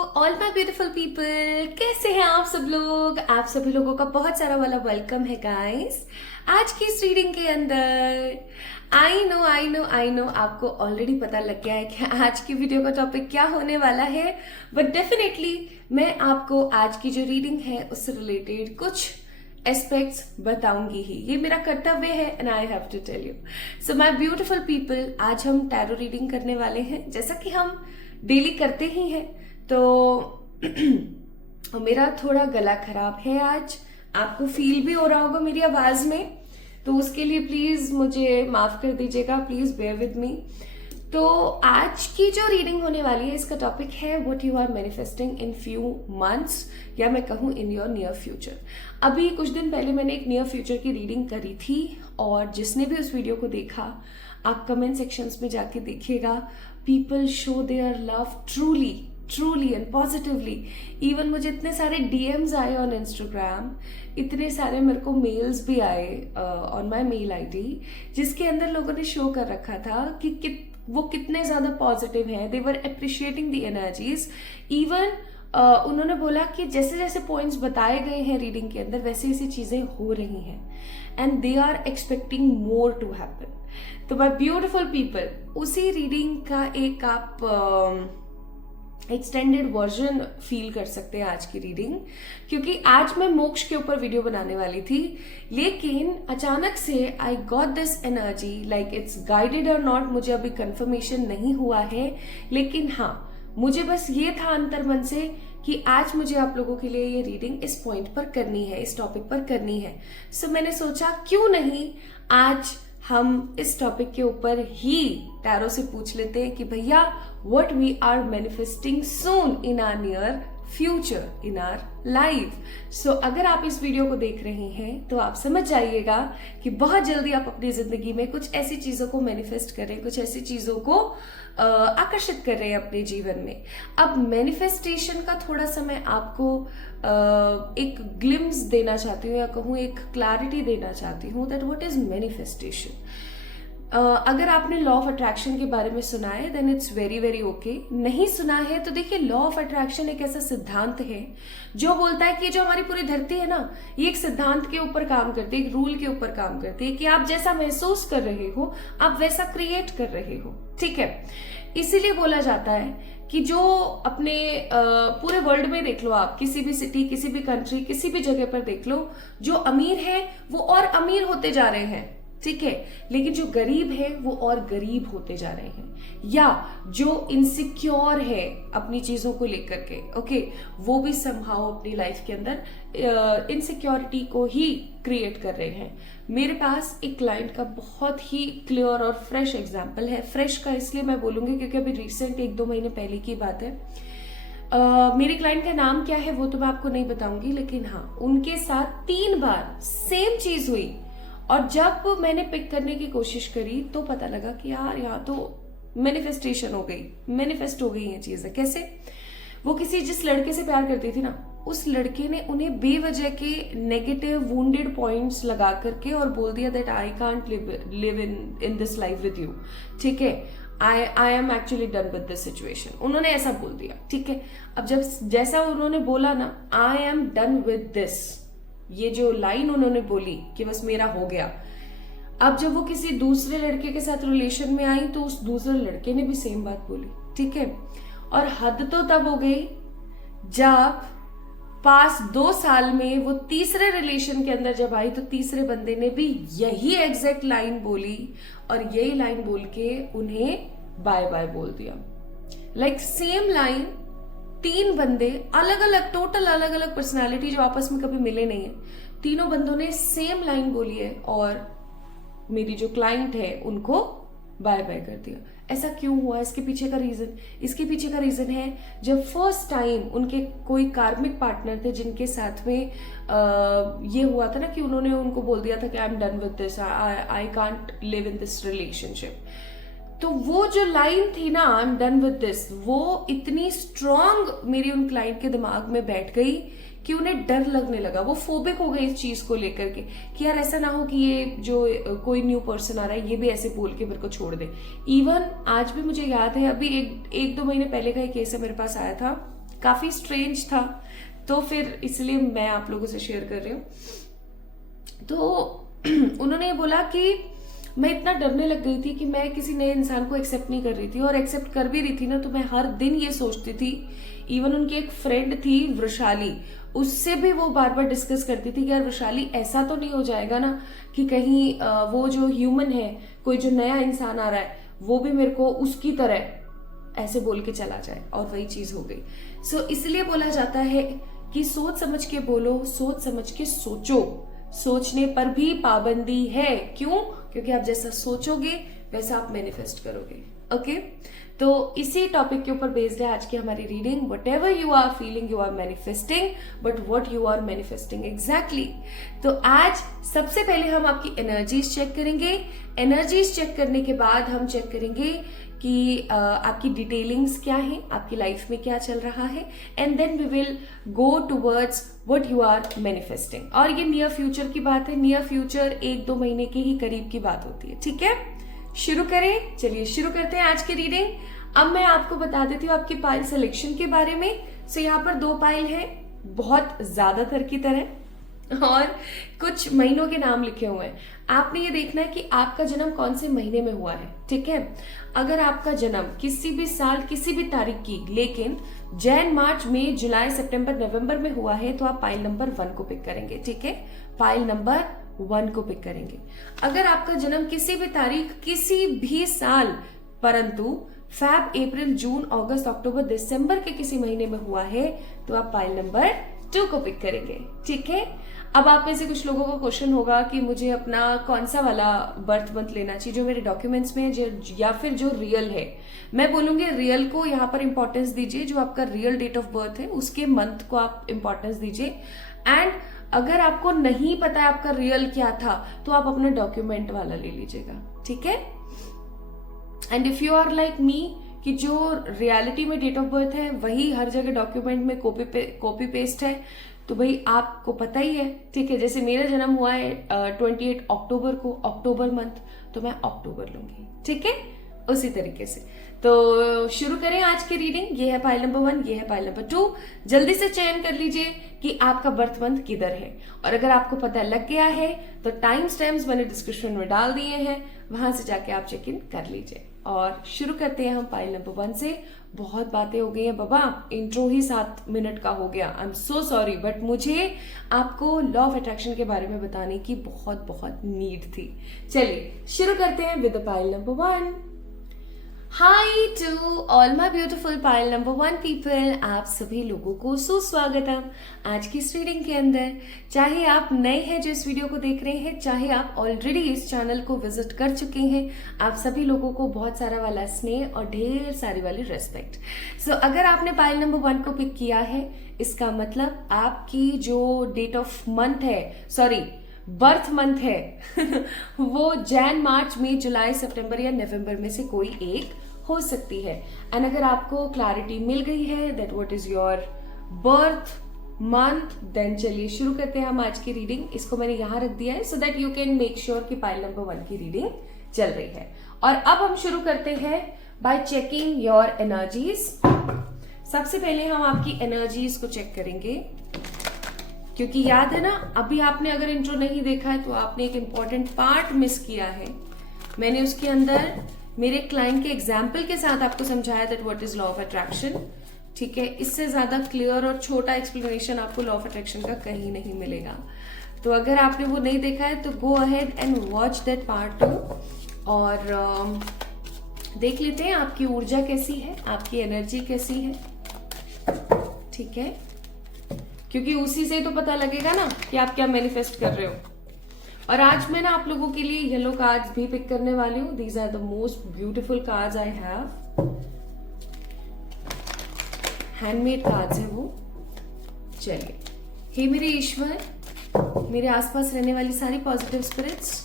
All my beautiful people, कैसे हैं आप सब लोग। आप सभी लोगों का बहुत सारा वाला वेलकम है गाइस आज की इस रीडिंग के अंदर। आई नो आपको ऑलरेडी पता लग गया है कि आज की वीडियो का टॉपिक क्या होने वाला है, बट डेफिनेटली मैं आपको आज की जो रीडिंग है उससे रिलेटेड कुछ एस्पेक्ट्स बताऊंगी ही। ये मेरा कर्तव्य है and I have to tell you. So my beautiful people, आज हम टैरो रीडिंग करने वाले हैं जैसा कि हम डेली करते ही हैं। तो मेरा थोड़ा गला खराब है आज, आपको फील भी हो रहा होगा मेरी आवाज में, तो उसके लिए प्लीज मुझे माफ कर दीजिएगा, प्लीज बेयर विद मी। तो आज की जो रीडिंग होने वाली है इसका टॉपिक है what you are manifesting in few months, या मैं कहूँ इन योर नियर फ्यूचर। अभी कुछ दिन पहले मैंने एक नियर फ्यूचर की रीडिंग करी थी और जिसने भी उस वीडियो को देखा आप कमेंट सेक्शंस में जाके देखिएगा। People show their love truly and positively. Even मुझे इतने सारे डीएम्स आए ऑन इंस्टाग्राम, इतने सारे मेरे को मेल्स भी आए ऑन माय मेल आईडी, जिसके अंदर लोगों ने शो कर रखा था कि वो कितने ज्यादा पॉजिटिव हैं। दे वर अप्रिशिएटिंग द एनर्जीज। इवन उन्होंने बोला कि जैसे जैसे पॉइंट्स बताए गए हैं रीडिंग के अंदर वैसे वैसी चीजें हो रही हैं and they are expecting more to happen. तो माय ब्यूटीफुल पीपल, उसी रीडिंग का एक आप एक्सटेंडेड वर्जन फील कर सकते हैं आज की रीडिंग, क्योंकि आज मैं मोक्ष के ऊपर वीडियो बनाने वाली थी, लेकिन अचानक से I got this energy, like it's guided और नॉट, मुझे अभी कंफर्मेशन नहीं हुआ है, लेकिन हाँ मुझे बस ये था अंतर्मन से कि आज मुझे आप लोगों के लिए ये रीडिंग इस पॉइंट पर करनी है, इस टॉपिक पर करनी है। सो मैंने सोचा क्यों नहीं आज हम इस टॉपिक के ऊपर ही टैरो से पूछ लेते हैं कि भैया what we are manifesting soon in our near future in our life. So अगर आप इस वीडियो को देख रहे हैं तो आप समझ जाइएगा कि बहुत जल्दी आप अपनी जिंदगी में कुछ ऐसी चीजों को मैनिफेस्ट करें, कुछ ऐसी चीजों को आकर्षित कर रहे हैं अपने जीवन में। अब मैनिफेस्टेशन का थोड़ा सा मैं आपको एक ग्लिम्स देना चाहती हूँ, या कहूँ एक क्लैरिटी देना चाहती हूँ दैट व्हाट इज मैनिफेस्टेशन। अगर आपने लॉ ऑफ अट्रैक्शन के बारे में सुना है then it's very very okay. नहीं सुना है तो देखिए, लॉ ऑफ अट्रैक्शन एक ऐसा सिद्धांत है जो बोलता है कि जो हमारी पूरी धरती है ना, ये एक सिद्धांत के ऊपर काम करती है, एक रूल के ऊपर काम करती है कि आप जैसा महसूस कर रहे हो आप वैसा क्रिएट कर रहे हो। ठीक है, इसीलिए बोला जाता है कि जो अपने पूरे वर्ल्ड में देख लो, आप किसी भी सिटी, किसी भी कंट्री, किसी भी जगह पर देख लो, जो अमीर है वो और अमीर होते जा रहे हैं, ठीक है, लेकिन जो गरीब है वो और गरीब होते जा रहे हैं। या जो इनसिक्योर है अपनी चीजों को लेकर के, ओके, वो भी समहाउ अपनी लाइफ के अंदर इनसिक्योरिटी को ही क्रिएट कर रहे हैं। मेरे पास एक क्लाइंट का बहुत ही क्लियर और फ्रेश एग्जांपल है। फ्रेश का इसलिए मैं बोलूंगी क्योंकि अभी रिसेंट 1-2 महीने पहले की बात है। मेरे क्लाइंट का नाम क्या है वो तो मैं आपको नहीं बताऊंगी, लेकिन हाँ उनके साथ 3 बार सेम चीज हुई और जब मैंने पिक करने की कोशिश करी तो पता लगा कि यार यहाँ तो मैनिफेस्टेशन हो गई, मैनिफेस्ट हो गई ये चीजें। कैसे? वो किसी जिस लड़के से प्यार करती थी ना, उस लड़के ने उन्हें बेवजह के नेगेटिव वुंडेड पॉइंट्स लगा करके और बोल दिया that I can't live in this life with you. ठीक है, I am actually done with this situation. उन्होंने ऐसा बोल दिया। ठीक है, अब जब जैसा उन्होंने बोला ना I am done with this, ये जो लाइन उन्होंने बोली कि बस मेरा हो गया, अब जब वो किसी दूसरे लड़के के साथ रिलेशन में आई तो उस दूसरे लड़के ने भी सेम बात बोली। ठीक है, और हद तो तब हो गई जब पास 2 साल में वो तीसरे रिलेशन के अंदर जब आई तो तीसरे बंदे ने भी यही एग्जैक्ट लाइन बोली और यही लाइन बोल के उन्हें बाय बाय बोल दिया। लाइक सेम लाइन, 3 बंदे अलग अलग, टोटल अलग अलग पर्सनालिटी जो आपस में कभी मिले नहीं है, तीनों बंदों ने सेम लाइन बोली है और मेरी जो क्लाइंट है उनको बाय बाय कर दिया। ऐसा क्यों हुआ? इसके पीछे का रीजन है जब फर्स्ट टाइम उनके कोई कार्मिक पार्टनर थे जिनके साथ में ये हुआ था ना कि उन्होंने उनको बोल दिया था कि I am done with this, I can't live in this relationship. तो वो जो लाइन थी ना I am done with this, वो इतनी स्ट्रांग मेरी उन क्लाइंट के दिमाग में बैठ गई कि उन्हें डर लगने लगा, वो फोबिक हो गई इस चीज को लेकर के कि यार ऐसा ना हो कि ये जो कोई न्यू पर्सन आ रहा है ये भी ऐसे बोल के मेरे को छोड़ दे। इवन आज भी मुझे याद है, अभी 1-2 महीने पहले का एक केस है मेरे पास आया था काफी स्ट्रेंज था, तो फिर इसलिए मैं आप लोगों से शेयर कर रही हूँ। तो उन्होंने ये बोला कि मैं इतना डरने लग गई थी कि मैं किसी नए इंसान को एक्सेप्ट नहीं कर रही थी, और एक्सेप्ट कर भी रही थी ना तो मैं हर दिन ये सोचती थी। इवन उनकी एक फ्रेंड थी वृशाली, उससे भी वो बार बार डिस्कस करती थी कि यार वृशाली ऐसा तो नहीं हो जाएगा ना कि कहीं वो जो ह्यूमन है, कोई जो नया इंसान आ रहा है वो भी मेरे को उसकी तरह ऐसे बोल के चला जाए, और वही चीज हो गई। सो इसलिए बोला जाता है कि सोच समझ के बोलो, सोच समझ के सोचो, सोचने पर भी पाबंदी है। क्यों? क्योंकि आप जैसा सोचोगे वैसा आप मैनिफेस्ट करोगे। ओके, तो इसी टॉपिक के ऊपर बेस्ड है आज की हमारी reading. Whatever you are feeling you are manifesting, but what you are manifesting exactly. तो आज सबसे पहले हम आपकी एनर्जीज चेक करेंगे। एनर्जीज चेक करने के बाद हम चेक करेंगे कि आपकी डिटेलिंग्स क्या है, आपकी लाइफ में क्या चल रहा है, and then we will go towards what you are manifesting. और ये नियर फ्यूचर की बात है, नियर फ्यूचर 1-2 महीने के ही करीब की बात होती है। ठीक है, शुरू करें। चलिए शुरू करते हैं आज की रीडिंग। अब मैं आपको बता देती हूँ आपकी पाइल सिलेक्शन के बारे में। सो यहाँ पर 2 पाइल है, बहुत ज्यादातर की तरह, और कुछ महीनों के नाम लिखे हुए हैं। आपने ये देखना है कि आपका जन्म कौन से महीने में हुआ है। ठीक है, अगर आपका जन्म किसी भी साल किसी भी तारीख की, लेकिन जैन, मार्च, मई, जुलाई, सितंबर, नवंबर में हुआ है, तो आप पाइल नंबर 1 को पिक करेंगे। ठीक है, पाइल नंबर 1 को पिक करेंगे। अगर आपका जन्म किसी भी तारीख किसी भी साल, परंतु फैब, अप्रैल, जून, अगस्त, अक्टूबर, दिसंबर के किसी महीने में हुआ है, तो आप पाइल नंबर 2 को पिक करेंगे। ठीक है, अब आप में से कुछ लोगों को क्वेश्चन होगा कि मुझे अपना कौन सा वाला बर्थ मंथ लेना चाहिए, जो मेरे डॉक्यूमेंट्स में है या फिर जो रियल है। मैं बोलूंगी रियल को यहाँ पर इंपॉर्टेंस दीजिए, जो आपका रियल डेट ऑफ बर्थ है उसके मंथ को आप इंपॉर्टेंस दीजिए। एंड अगर आपको नहीं पता है आपका रियल क्या था, तो आप अपना डॉक्यूमेंट वाला ले लीजिएगा। ठीक है, and if you are like me कि जो रियलिटी में डेट ऑफ बर्थ है वही हर जगह डॉक्यूमेंट में कॉपी पेस्ट है, तो भाई आपको पता ही है। ठीक है, जैसे मेरा जन्म हुआ है 28 अक्टूबर को, अक्टूबर मंथ, तो मैं अक्टूबर लूंगी। ठीक है, उसी तरीके से। तो शुरू करें आज की रीडिंग। ये है पाइल नंबर 1, ये है पाइल नंबर 2। जल्दी से चयन कर लीजिए कि आपका बर्थ मंथ किधर है, और अगर आपको पता लग गया है तो टाइम स्टैम्प्स मैंने डिस्क्रिप्शन में डाल दिए हैं, वहां से जाके आप चेक इन कर लीजिए। और शुरू करते हैं हम पाइल नंबर 1 से। बहुत बातें हो गई हैं बाबा, इंट्रो ही 7 मिनट का हो गया। I am so sorry, but मुझे आपको लॉ ऑफ अट्रैक्शन के बारे में बताने की बहुत बहुत नीड थी। चलिए शुरू करते हैं with pile number 1। Hi to all my beautiful pile number 1 people, आप सभी लोगों को सुस्वागतम आज की इस रीडिंग के अंदर। चाहे आप नए हैं जो इस वीडियो को देख रहे हैं, चाहे आप ऑलरेडी इस चैनल को विजिट कर चुके हैं, आप सभी लोगों को बहुत सारा वाला स्नेह और ढेर सारी वाली रेस्पेक्ट। सो अगर आपने पाइल नंबर 1 को पिक किया है, इसका मतलब आपकी जो डेट ऑफ मंथ है, सॉरी बर्थ मंथ है वो जैन, मार्च, मई, जुलाई, सितंबर या नवंबर में से कोई एक हो सकती है। एंड अगर आपको क्लैरिटी मिल गई है that what is your birth month, then चलिए शुरू करते हैं हम आज की रीडिंग। इसको मैंने यहाँ रख दिया है so that you can make sure कि पाइल नंबर 1 की रीडिंग चल रही है। और अब हम शुरू करते हैं बाय चेकिंग योर एनर्जीज। सबसे पहले हम आपकी एनर्जीज को चेक करेंगे, क्योंकि याद है ना, अभी आपने अगर इंट्रो नहीं देखा है तो आपने एक इंपॉर्टेंट पार्ट मिस किया है। मैंने उसके अंदर मेरे क्लाइंट के एग्जाम्पल के साथ आपको समझाया that what is law of attraction. ठीक है, इससे ज्यादा क्लियर और छोटा एक्सप्लेनेशन आपको लॉ ऑफ अट्रैक्शन का कहीं नहीं मिलेगा। तो अगर आपने वो नहीं देखा है तो go ahead and watch that part 2 और देख लेते हैं आपकी ऊर्जा कैसी है, आपकी एनर्जी कैसी है। ठीक है, क्योंकि उसी से तो पता लगेगा ना कि आप क्या मैनिफेस्ट कर रहे हो। और आज मैं ना आप लोगों के लिए येलो कार्ड्स भी पिक करने वाली हूँ। These are the most beautiful cards I have. Handmade cards है वो। चलिए, हे मेरे ईश्वर, मेरे आसपास रहने वाली सारी पॉजिटिव स्पिरिट्स,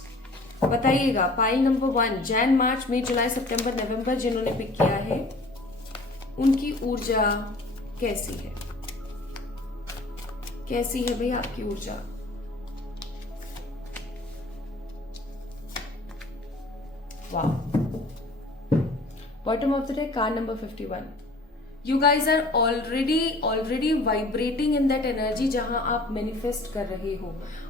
बताइएगा पाइल नंबर 1 जैन, मार्च, मई, जुलाई, सितंबर, नवंबर जिन्होंने पिक किया है, उनकी ऊर्जा कैसी है। कैसी है भाई आपकी ऊर्जा। वाह, bottom of the day card number 51। You guys are already vibrating in that energy जहां आप मैनिफेस्ट कर रहे हो।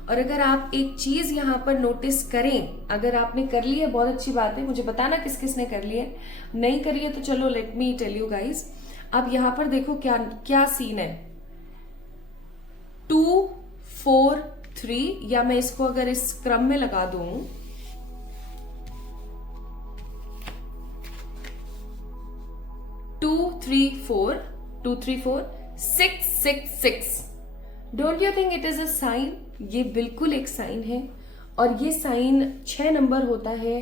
और अगर आप एक चीज यहाँ पर नोटिस करें, अगर आपने कर ली है बहुत अच्छी बात है, मुझे बताना किस किस ने कर ली है, नहीं करी है तो चलो let me tell you guys. अब यहाँ पर देखो क्या क्या सीन है, 2 4 3, या मैं इसको अगर इस क्रम में लगा दूं, 2 3 4 2 3 4 6 6 6। Don't you think it is a sign? ये बिल्कुल एक साइन है, और ये साइन 6 नंबर होता है।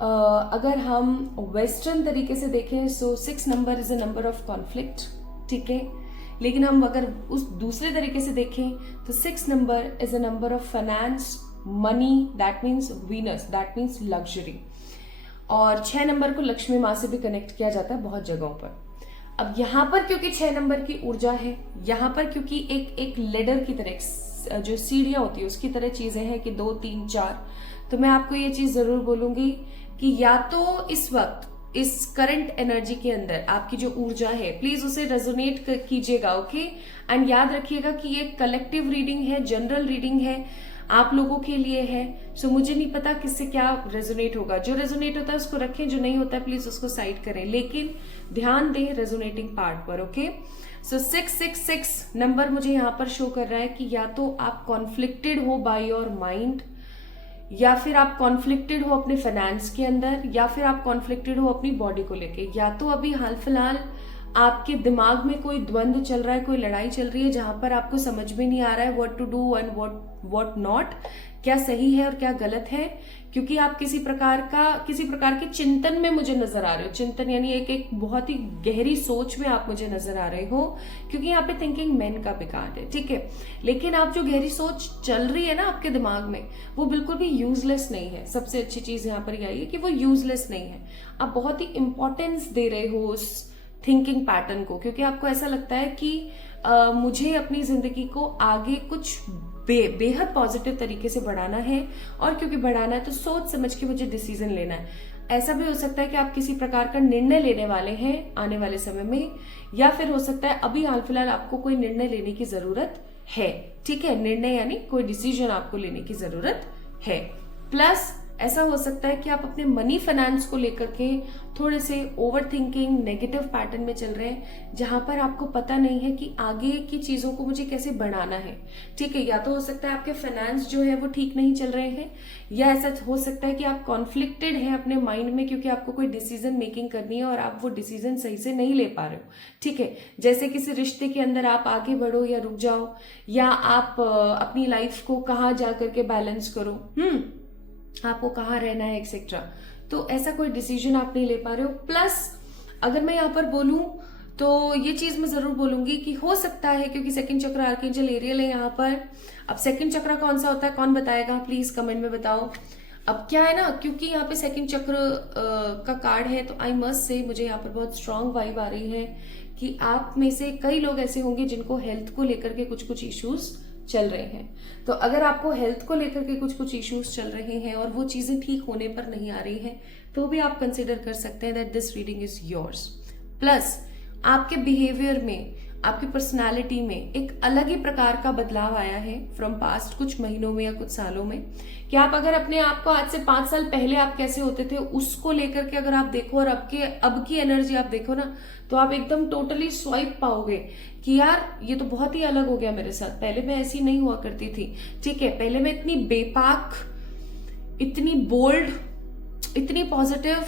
अगर हम वेस्टर्न तरीके से देखें सो 6 number is a number of conflict, ठीक है। लेकिन हम अगर उस दूसरे तरीके से देखें तो 6 number is a number of finance, money, that means Venus, that means luxury. और 6 नंबर को लक्ष्मी माँ से भी कनेक्ट किया जाता है बहुत जगहों पर। अब यहाँ पर क्योंकि 6 नंबर की ऊर्जा है, यहाँ पर क्योंकि एक लेडर की तरह जो सीढ़ियां होती है उसकी तरह चीजें हैं कि 2 3 4, तो मैं आपको ये चीज जरूर बोलूंगी कि या तो इस वक्त इस करंट एनर्जी के अंदर आपकी जो ऊर्जा है प्लीज उसे रेजोनेट कीजिएगा, ओके। एंड याद रखिएगा कि ये कलेक्टिव रीडिंग है, जनरल रीडिंग है, आप लोगों के लिए है। सो मुझे नहीं पता किससे क्या रेजोनेट होगा, जो रेजोनेट होता है उसको रखें, जो नहीं होता है प्लीज उसको साइड करें, लेकिन ध्यान दें रेजोनेटिंग पार्ट पर, ओके। सो 666 नंबर मुझे यहाँ पर शो कर रहा है कि या तो आप कॉन्फ्लिक्टेड हो बाय योर माइंड, या फिर आप कॉन्फ्लिक्टेड हो अपने फाइनेंस के अंदर, या फिर आप कॉन्फ्लिक्टेड हो अपनी बॉडी को लेके, या तो अभी हाल फिलहाल आपके दिमाग में कोई द्वंद्व चल रहा है, कोई लड़ाई चल रही है जहां पर आपको समझ में नहीं आ रहा है what to do and what not, क्या सही है और क्या गलत है, क्योंकि आप किसी प्रकार के चिंतन में मुझे नजर आ रहे हो। चिंतन यानी एक बहुत ही गहरी सोच में आप मुझे नजर आ रहे हो, क्योंकि यहाँ पे थिंकिंग मैन का भी कार्ड है, ठीक है। लेकिन आप जो गहरी सोच चल रही है ना आपके दिमाग में, वो बिल्कुल भी यूजलेस नहीं है। सबसे अच्छी चीज यहाँ पर यही है कि वो यूजलेस नहीं है, आप बहुत ही इंपॉर्टेंस दे रहे हो उस थिंकिंग पैटर्न को, क्योंकि आपको ऐसा लगता है कि मुझे अपनी जिंदगी को आगे कुछ बेहद पॉजिटिव तरीके से बढ़ाना है, और क्योंकि बढ़ाना है तो सोच समझ के मुझे डिसीजन लेना है। ऐसा भी हो सकता है कि आप किसी प्रकार का निर्णय लेने वाले हैं आने वाले समय में, या फिर हो सकता है अभी हाल फिलहाल आपको कोई निर्णय लेने की जरूरत है, ठीक है। निर्णय यानी कोई डिसीजन आपको लेने की जरूरत है। प्लस ऐसा हो सकता है कि आप अपने मनी फाइनेंस को लेकर के थोड़े से ओवर थिंकिंग नेगेटिव पैटर्न में चल रहे हैं, जहां पर आपको पता नहीं है कि आगे की चीजों को मुझे कैसे बढ़ाना है, ठीक है। या तो हो सकता है आपके फाइनेंस जो है वो ठीक नहीं चल रहे हैं, या ऐसा हो सकता है कि आप कॉन्फ्लिक्टेड हैं अपने माइंड में, क्योंकि आपको कोई डिसीजन मेकिंग करनी है और आप वो डिसीजन सही से नहीं ले पा रहे हो, ठीक है। जैसे किसी रिश्ते के अंदर आप आगे बढ़ो या रुक जाओ, या आप अपनी लाइफ को कहाँ जा करके बैलेंस करो, आपको कहाँ रहना है एक्सेट्रा, तो ऐसा कोई डिसीजन आप नहीं ले पा रहे हो। प्लस अगर मैं यहाँ पर बोलूं तो ये चीज मैं जरूर बोलूंगी कि हो सकता है, क्योंकि सेकंड चक्र आर्कएंजल एरियल है यहाँ पर। अब सेकंड चक्र कौन सा होता है, कौन बताएगा प्लीज कमेंट में बताओ। अब क्या है ना, क्योंकि यहाँ पे सेकंड चक्र का कार्ड है, तो आई मस्ट से मुझे यहाँ पर बहुत स्ट्रांग वाइब आ रही है कि आप में से कई लोग ऐसे होंगे जिनको हेल्थ को लेकर के कुछ इश्यूज चल रहे हैं। तो अगर आपको हेल्थ को लेकर के कुछ इश्यूज चल रहे हैं और वो चीजें ठीक होने पर नहीं आ रही हैं, तो भी आप कंसिडर कर सकते हैं that this reading is yours. Plus आपके बिहेवियर में, आपकी पर्सनालिटी में एक अलग ही प्रकार का बदलाव आया है फ्रॉम पास्ट कुछ महीनों में या कुछ सालों में, कि आप अगर अपने आप को आज से 5 साल पहले आप कैसे होते थे उसको लेकर के अगर आप देखो और अब की एनर्जी आप देखो ना, तो आप एकदम टोटली स्वाइप पाओगे कि यार ये तो बहुत ही अलग हो गया मेरे साथ, पहले मैं ऐसी नहीं हुआ करती थी, ठीक है। पहले मैं इतनी बेपाक, इतनी बोल्ड, इतनी पॉजिटिव,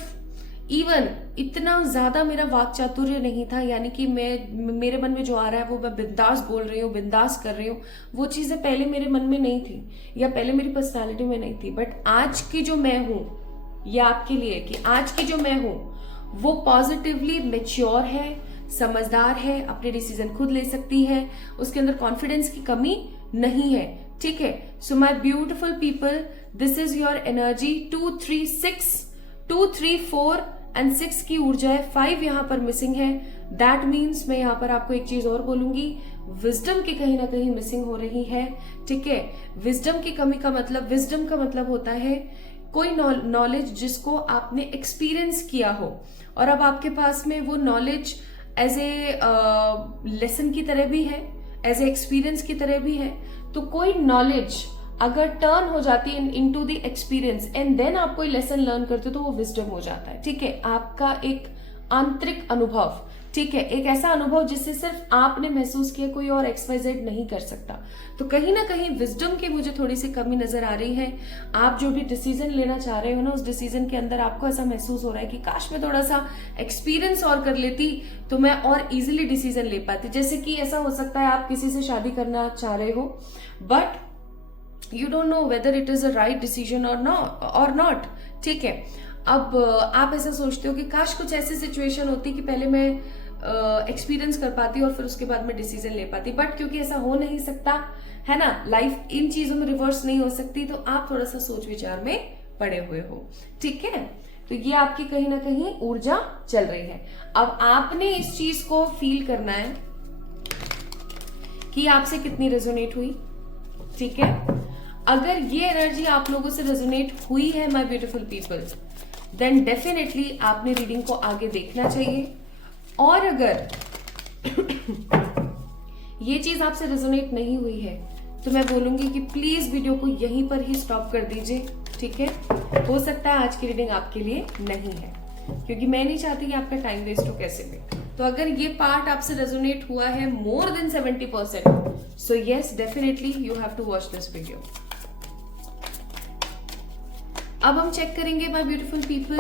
इवन इतना ज्यादा मेरा वाक चातुर्य नहीं था, यानी कि मेरे मन में जो आ रहा है वो मैं बिंदास बोल रही हूँ, बिंदास कर रही हूँ, वो चीजें पहले मेरे मन में नहीं थी या पहले मेरी पर्सनालिटी में नहीं थी। बट आज की जो मैं हूँ, ये आपके लिए कि आज की जो मैं हूँ वो पॉजिटिवली मेच्योर है, समझदार है, अपने डिसीजन खुद ले सकती है, उसके अंदर कॉन्फिडेंस की कमी नहीं है, ठीक है। So my beautiful people, this is your energy. 2 3 6 2 3 4 and 6 की ऊर्जा है, 5 यहाँ पर मिसिंग है। दैट मीन्स मैं यहाँ पर आपको एक चीज और बोलूंगी, विजडम की कहीं ना कहीं मिसिंग हो रही है, ठीक है। विजडम की कमी का मतलब, विजडम का मतलब होता है कोई नॉलेज जिसको आपने एक्सपीरियंस किया हो और अब आपके पास में वो नॉलेज एज ए लेसन की तरह भी है, एज ए एक्सपीरियंस की तरह भी है। तो कोई नॉलेज अगर टर्न हो जाती है into the experience and then आप कोई लेसन लर्न करते हो तो वो विजडम हो जाता है। ठीक है, आपका एक आंतरिक अनुभव, ठीक है, एक ऐसा अनुभव जिससे सिर्फ आपने महसूस किया, कोई और XYZ नहीं कर सकता। तो कहीं ना कहीं विजडम की मुझे थोड़ी सी कमी नजर आ रही है। आप जो भी डिसीजन लेना चाह रहे हो ना, उस डिसीजन के अंदर आपको ऐसा महसूस हो रहा है कि काश मैं थोड़ा सा एक्सपीरियंस और कर लेती तो मैं और इजीली डिसीजन ले पाती। जैसे कि ऐसा हो सकता है आप किसी से शादी करना चाह रहे हो but you don't know whether it is a right decision और नॉट। ठीक है, अब आप ऐसा सोचते हो कि काश कुछ ऐसी सिचुएशन होती कि पहले मैं एक्सपीरियंस कर पाती और फिर उसके बाद में डिसीजन ले पाती, बट क्योंकि ऐसा हो नहीं सकता है ना, लाइफ इन चीजों में रिवर्स नहीं हो सकती, तो आप थोड़ा सा सोच विचार में पड़े हुए हो। ठीक है, तो ये आपकी कहीं ना कहीं ऊर्जा चल रही है। अब आपने इस चीज को फील करना है कि आपसे कितनी रेजोनेट हुई। ठीक है, अगर ये एनर्जी आप लोगों से रेजोनेट हुई है my beautiful people, then definitely आपने रीडिंग को आगे देखना चाहिए। और अगर ये चीज आपसे रेजोनेट नहीं हुई है तो मैं बोलूंगी कि प्लीज वीडियो को यहीं पर ही स्टॉप कर दीजिए। ठीक है, हो सकता है आज की रीडिंग आपके लिए नहीं है, क्योंकि मैं नहीं चाहती कि आपका टाइम वेस्ट हो कैसे भी। तो अगर ये पार्ट आपसे रेजोनेट हुआ है more than 70%, so yes definitely you have to watch this video. अब हम चेक करेंगे my beautiful people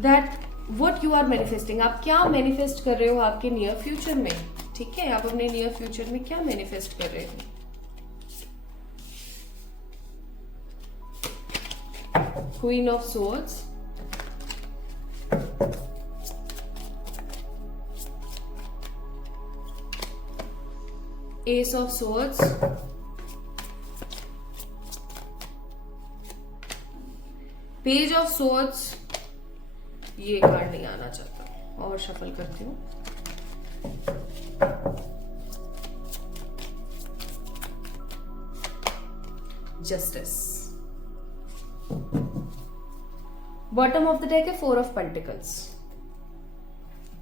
that what you are manifesting. आप क्या मैनिफेस्ट कर रहे हो आपके नियर फ्यूचर में। ठीक है, आप अपने नियर फ्यूचर में क्या मैनिफेस्ट कर रहे हो। Queen of swords, S of swords, page of swords. ये कार्ड नहीं आना चाहता और शफल करती हूँ। Justice. Bottom of the deck है 4 ऑफ पेंटिकल्स।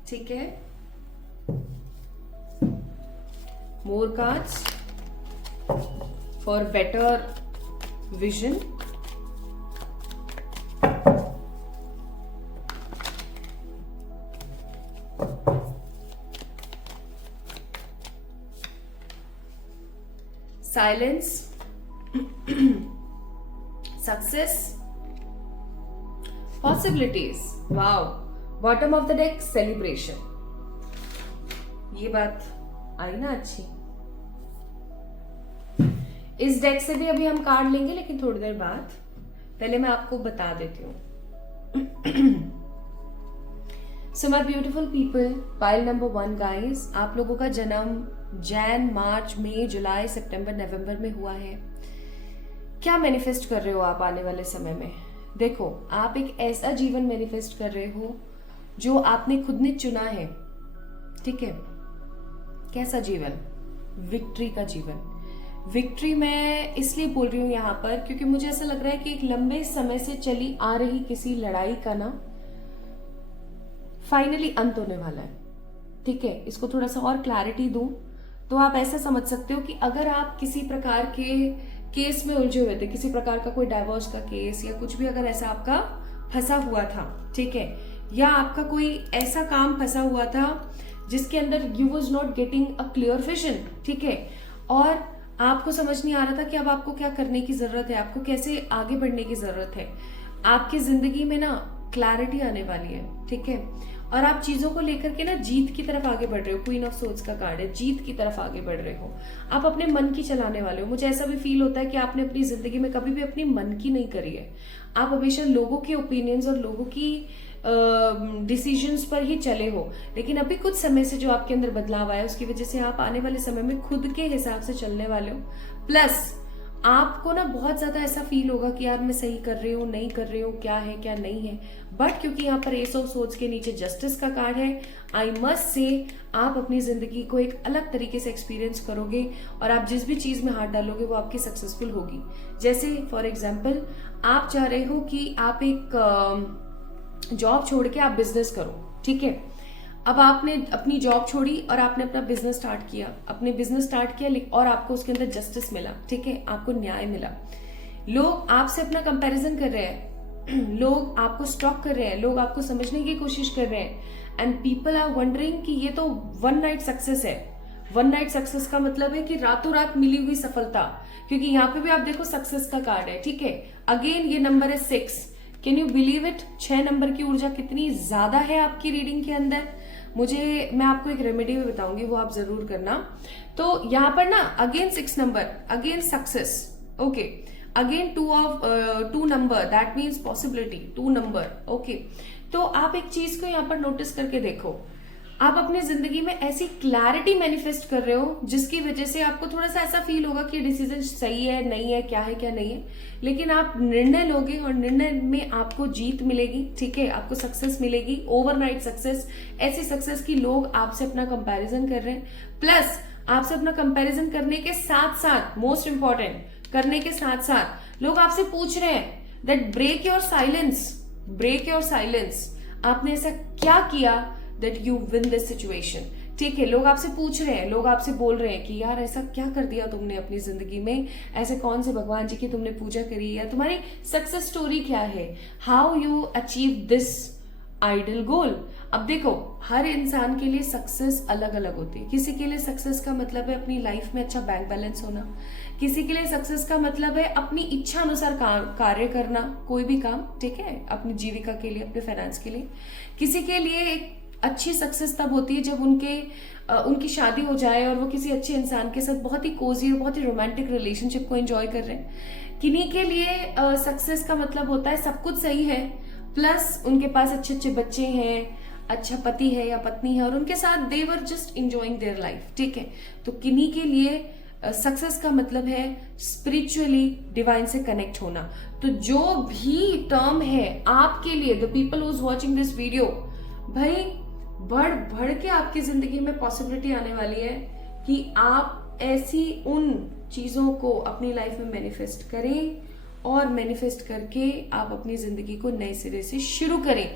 ठीक है, more cards for better vision. Silence, success, possibilities. Wow. Bottom of the deck, celebration. ये बात आई ना अच्छी। इस डेक से भी अभी हम कार्ड लेंगे, लेकिन थोड़ी देर बाद। पहले मैं आपको बता देती हूँ। सो my beautiful people, pile number 1 guys, आप लोगों का जन्म जैन, मार्च, मई, जुलाई, सितंबर, नवंबर में हुआ है। क्या मैनिफेस्ट कर रहे हो आप आने वाले समय में। देखो, आप एक ऐसा जीवन मैनिफेस्ट कर रहे हो जो आपने खुद ने चुना है। ठीक है, कैसा जीवन, विक्ट्री का जीवन। विक्ट्री मैं इसलिए बोल रही हूँ यहाँ पर क्योंकि मुझे ऐसा लग रहा है कि एक लंबे समय से चली आ रही किसी लड़ाई का ना फाइनली अंत होने वाला है। ठीक है, इसको थोड़ा सा और क्लैरिटी दूं तो आप ऐसा समझ सकते हो कि अगर आप किसी प्रकार के केस में उलझे हुए थे, किसी प्रकार का कोई डाइवोर्स का केस या कुछ भी अगर ऐसा आपका फंसा हुआ था, ठीक है, या आपका कोई ऐसा काम फंसा हुआ था जिसके अंदर you was not getting a clear vision. ठीक है, और आपको समझ नहीं आ रहा था कि अब आपको क्या करने की जरूरत है, आपको कैसे आगे बढ़ने की जरूरत है। आपकी जिंदगी में ना क्लैरिटी आने वाली है। ठीक है, और आप चीजों को लेकर के ना जीत की तरफ आगे बढ़ रहे हो। क्वीन ऑफ सोर्ड्स का कार्ड है, जीत की तरफ आगे बढ़ रहे हो। आप अपने मन की चलाने वाले हो। मुझे ऐसा भी फील होता है कि आपने अपनी जिंदगी में कभी भी अपनी मन की नहीं करी है। आप हमेशा लोगों के ओपिनियंस और लोगों की डिसीजंस पर ही चले हो, लेकिन अभी कुछ समय से जो आपके अंदर बदलाव आया उसकी वजह से आप आने वाले समय में खुद के हिसाब से चलने वाले हो। प्लस आपको ना बहुत ज्यादा ऐसा फील होगा कि यार मैं सही कर रही हूँ, नहीं कर रही हूँ, क्या है क्या नहीं है। बट क्योंकि यहाँ पर एस ऑफ सोर्ड्स के नीचे जस्टिस का कार्ड है, आई मस्ट से आप अपनी जिंदगी को एक अलग तरीके से एक्सपीरियंस करोगे और आप जिस भी चीज में हाथ डालोगे वो आपकी सक्सेसफुल होगी। जैसे फॉर एग्जाम्पल आप चाह रहे हो कि आप एक जॉब छोड़ के आप बिजनेस करो, ठीक है। अब आपने अपनी जॉब छोड़ी और आपने अपना बिजनेस स्टार्ट किया, और आपको उसके अंदर जस्टिस मिला, ठीक है, आपको न्याय मिला। लोग आपसे अपना कंपैरिजन कर रहे हैं, लोग आपको स्टॉक कर रहे हैं, लोग आपको समझने की कोशिश कर रहे हैं, एंड पीपल आर वंडरिंग कि ये तो वन नाइट सक्सेस है। वन नाइट सक्सेस का मतलब है कि रातों रात मिली हुई सफलता, क्योंकि यहाँ पे भी आप देखो सक्सेस का कार्ड है, ठीक है। अगेन ये नंबर है 6। Can you believe it? 6 number की ऊर्जा कितनी ज्यादा है आपकी रीडिंग के अंदर। मैं आपको एक रेमेडी भी बताऊंगी, वो आप जरूर करना। तो यहाँ पर ना again 6 number, again success, okay, again 2 number, that means possibility, 2 number, okay. तो आप एक चीज को यहाँ पर नोटिस करके देखो, आप अपनी जिंदगी में ऐसी क्लैरिटी मैनिफेस्ट कर रहे हो जिसकी वजह से आपको थोड़ा सा ऐसा फील होगा कि डिसीजन सही है नहीं है, क्या है क्या नहीं है, लेकिन आप निर्णय लोगे और निर्णय में आपको जीत मिलेगी, ठीक है, आपको सक्सेस मिलेगी, ओवरनाइट सक्सेस। ऐसी सक्सेस की लोग आपसे अपना कंपैरिजन कर रहे हैं, प्लस आपसे अपना कंपैरिजन करने के साथ साथ, मोस्ट इंपॉर्टेंट, करने के साथ साथ लोग आपसे पूछ रहे हैं दैट ब्रेक योर साइलेंस, आपने ऐसा क्या किया that you win this situation, ठीक है। लोग आपसे पूछ रहे हैं, लोग आपसे बोल रहे हैं कि यार ऐसा क्या कर दिया तुमने अपनी जिंदगी में, ऐसे कौन से भगवान जी की तुमने पूजा करी, या तुम्हारी सक्सेस स्टोरी क्या है, how you achieve this ideal goal. अब देखो, हर इंसान के लिए सक्सेस अलग अलग होती है। किसी के लिए सक्सेस का मतलब है अपनी लाइफ में अच्छा बैंक बैलेंस होना, किसी के लिए सक्सेस का मतलब है अपनी इच्छा अनुसार कार्य करना, कोई भी काम, ठीक है, अपनी जीविका के लिए, अपने फाइनेंस के लिए। किसी के लिए एक अच्छी सक्सेस तब होती है जब उनकी शादी हो जाए और वो किसी अच्छे इंसान के साथ बहुत ही कोजी और बहुत ही रोमांटिक रिलेशनशिप को एंजॉय कर रहे हैं। किन्हीं के लिए सक्सेस का मतलब होता है सब कुछ सही है, प्लस उनके पास अच्छे अच्छे बच्चे हैं, अच्छा पति है या पत्नी है, और उनके साथ they were just enjoying their life, ठीक है। तो किन्हीं के लिए सक्सेस का मतलब है स्पिरिचुअली डिवाइन से कनेक्ट होना। तो जो भी टर्म है आपके लिए, the people who is watching this video, भाई बढ़ के आपकी जिंदगी में पॉसिबिलिटी आने वाली है कि आप ऐसी उन चीजों को अपनी लाइफ में मैनिफेस्ट करें, और मैनिफेस्ट करके आप अपनी जिंदगी को नए सिरे से शुरू करें,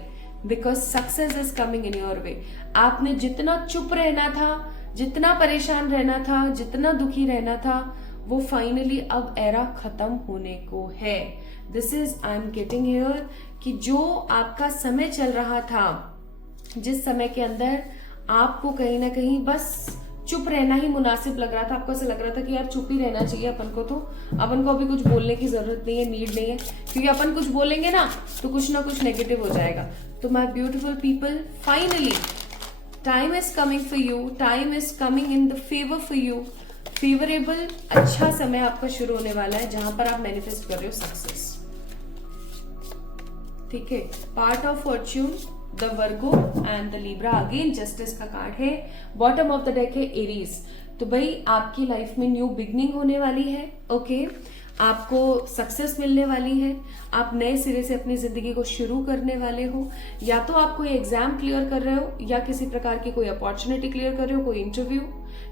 because success is coming in your way. आपने जितना चुप रहना था, जितना परेशान रहना था, जितना दुखी रहना था, वो फाइनली अब एरा खत्म होने को है। This is I am getting here कि जो आपका समय चल रहा था, जिस समय के अंदर आपको कहीं ना कहीं बस चुप रहना ही मुनासिब लग रहा था, आपको ऐसा लग रहा था कि यार चुप ही रहना चाहिए अपन को, तो अपन को अभी कुछ बोलने की जरूरत नहीं है, नीड नहीं है, क्योंकि अपन कुछ बोलेंगे ना तो कुछ ना कुछ नेगेटिव हो जाएगा। तो my beautiful people, finally time is coming for you, time is coming in the favour for you. Favourable अच्छा समय आपका शुरू होने वाला है जहां पर आप मैनिफेस्ट कर रहे हो सक्सेस, ठीक है। Part of Fortune, the Virgo and the Libra, again justice का कार्ड है, बॉटम ऑफ द डेक है एरीज। तो भाई आपकी लाइफ में न्यू बिगनिंग होने वाली है, ओके, आपको सक्सेस मिलने वाली है, आप नए सिरे से अपनी जिंदगी को शुरू करने वाले हो, या तो आप कोई एग्जाम क्लियर कर रहे हो, या किसी प्रकार की कोई अपॉर्चुनिटी क्लियर कर रहे हो, कोई इंटरव्यू,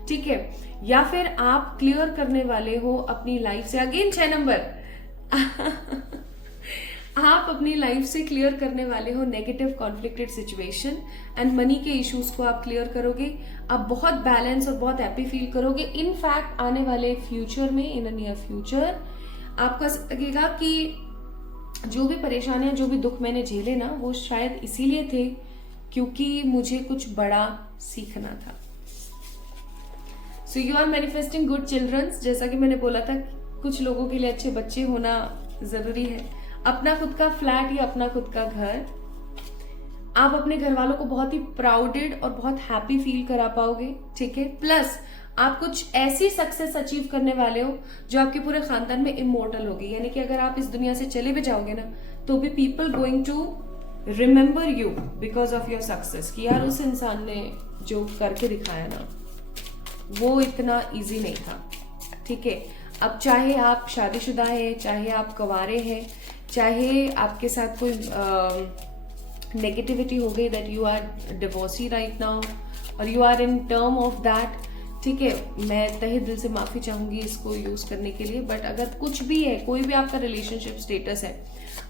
ठीक है, या फिर आप क्लियर करने वाले हो अपनी लाइफ से, अगेन 6 नंबर आप अपनी लाइफ से क्लियर करने वाले हो negative conflicted situation, and money के इश्यूज को आप क्लियर करोगे। आप बहुत बैलेंस और बहुत हैप्पी फील करोगे। इनफैक्ट आने वाले फ्यूचर में, इन अ नियर फ्यूचर, आपको ऐसा लगेगा कि जो भी परेशानियां, जो भी दुख मैंने झेले ना, वो शायद इसीलिए थे क्योंकि मुझे कुछ बड़ा सीखना था। So you are manifesting good childrens. जैसा कि मैंने बोला था, कुछ लोगों के लिए अच्छे बच्चे होना जरूरी है, अपना खुद का फ्लैट या अपना खुद का घर। आप अपने घर वालों को बहुत ही प्राउडेड और बहुत हैप्पी फील करा पाओगे, ठीक है। प्लस आप कुछ ऐसी सक्सेस अचीव करने वाले हो जो आपके पूरे खानदान में इमोर्टल होगी, यानी कि अगर आप इस दुनिया से चले भी जाओगे ना, तो भी people going to remember you because of your success, कि यार उस इंसान ने जो करके दिखाया ना, वो इतना इजी नहीं था, ठीक है। अब चाहे आप शादीशुदा है, चाहे आप कंवारे हैं, चाहे आपके साथ कोई नेगेटिविटी हो गई, that you are divorcee right now और you are in term of that, ठीक है, मैं तहे दिल से माफी चाहूंगी इसको यूज करने के लिए। बट अगर कुछ भी है, कोई भी आपका रिलेशनशिप स्टेटस है,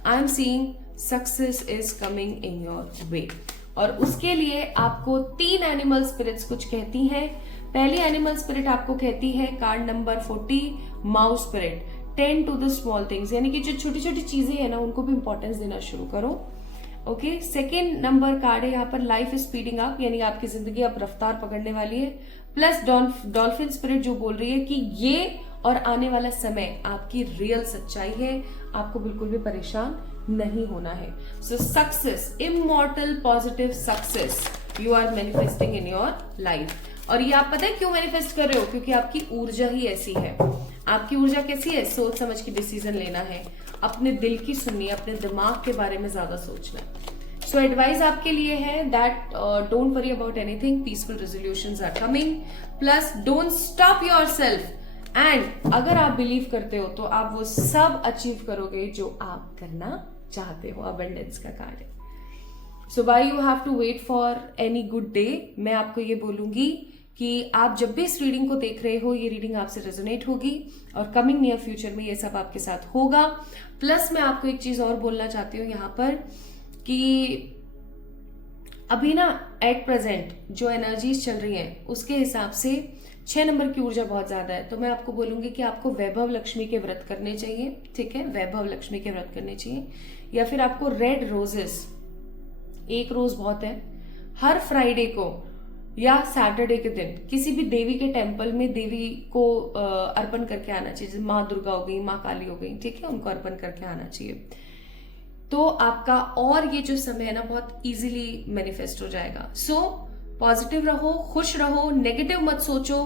I am seeing success is coming in your way. और उसके लिए आपको 3 एनिमल स्पिरिट्स कुछ कहती हैं। पहली एनिमल स्पिरिट आपको कहती है card number 40, mouse spirit, tend to the small things, यानी कि जो छोटी छोटी चीजें हैं ना उनको भी इंपॉर्टेंस देना शुरू करो। ओके, सेकेंड नंबर कार्ड है यहाँ पर लाइफ इज स्पीडिंग अप, यानी आपकी जिंदगी अब रफ्तार पकड़ने वाली है। प्लस डॉल्फिन स्पिरिट जो बोल रही है कि ये और आने वाला समय आपकी रियल सच्चाई है, आपको बिल्कुल भी परेशान नहीं होना है। So success, immortal positive success you are manifesting in your life. और ये आप पता है क्यों मैनिफेस्ट कर रहे हो? क्योंकि आपकी ऊर्जा ही ऐसी है। आपकी ऊर्जा कैसी है? सोच समझ के डिसीजन लेना है, अपने दिल की सुननी है, अपने दिमाग के बारे में ज्यादा सोचना है। सो एडवाइस आपके लिए है that don't worry about anything, peaceful resolutions are coming. Plus don't stop yourself, and अगर आप बिलीव करते हो तो आप वो सब अचीव करोगे जो आप करना चाहते हो। अबंडेंस का कार्ड है। So why you have to wait for any good day, मैं आपको ये बोलूंगी कि आप जब भी इस रीडिंग को देख रहे हो, ये रीडिंग आपसे रेजोनेट होगी और कमिंग नियर फ्यूचर में ये सब आपके साथ होगा। प्लस मैं आपको एक चीज और बोलना चाहती हूँ यहाँ पर कि अभी ना एट प्रेजेंट जो एनर्जीज चल रही हैं उसके हिसाब से 6 नंबर की ऊर्जा बहुत ज्यादा है। तो मैं आपको बोलूंगी कि आपको वैभव लक्ष्मी के व्रत करने चाहिए, ठीक है, वैभव लक्ष्मी के व्रत करने चाहिए। या फिर आपको रेड रोजेस, एक रोज बहुत है, हर फ्राइडे को या सैटरडे के दिन किसी भी देवी के टेम्पल में देवी को अर्पण करके आना चाहिए। जैसे माँ दुर्गा हो गई, माँ काली हो गई, ठीक है, उनको अर्पण करके आना चाहिए। तो आपका और ये जो समय है ना बहुत इजीली मैनिफेस्ट हो जाएगा। सो पॉजिटिव रहो, खुश रहो, नेगेटिव मत सोचो,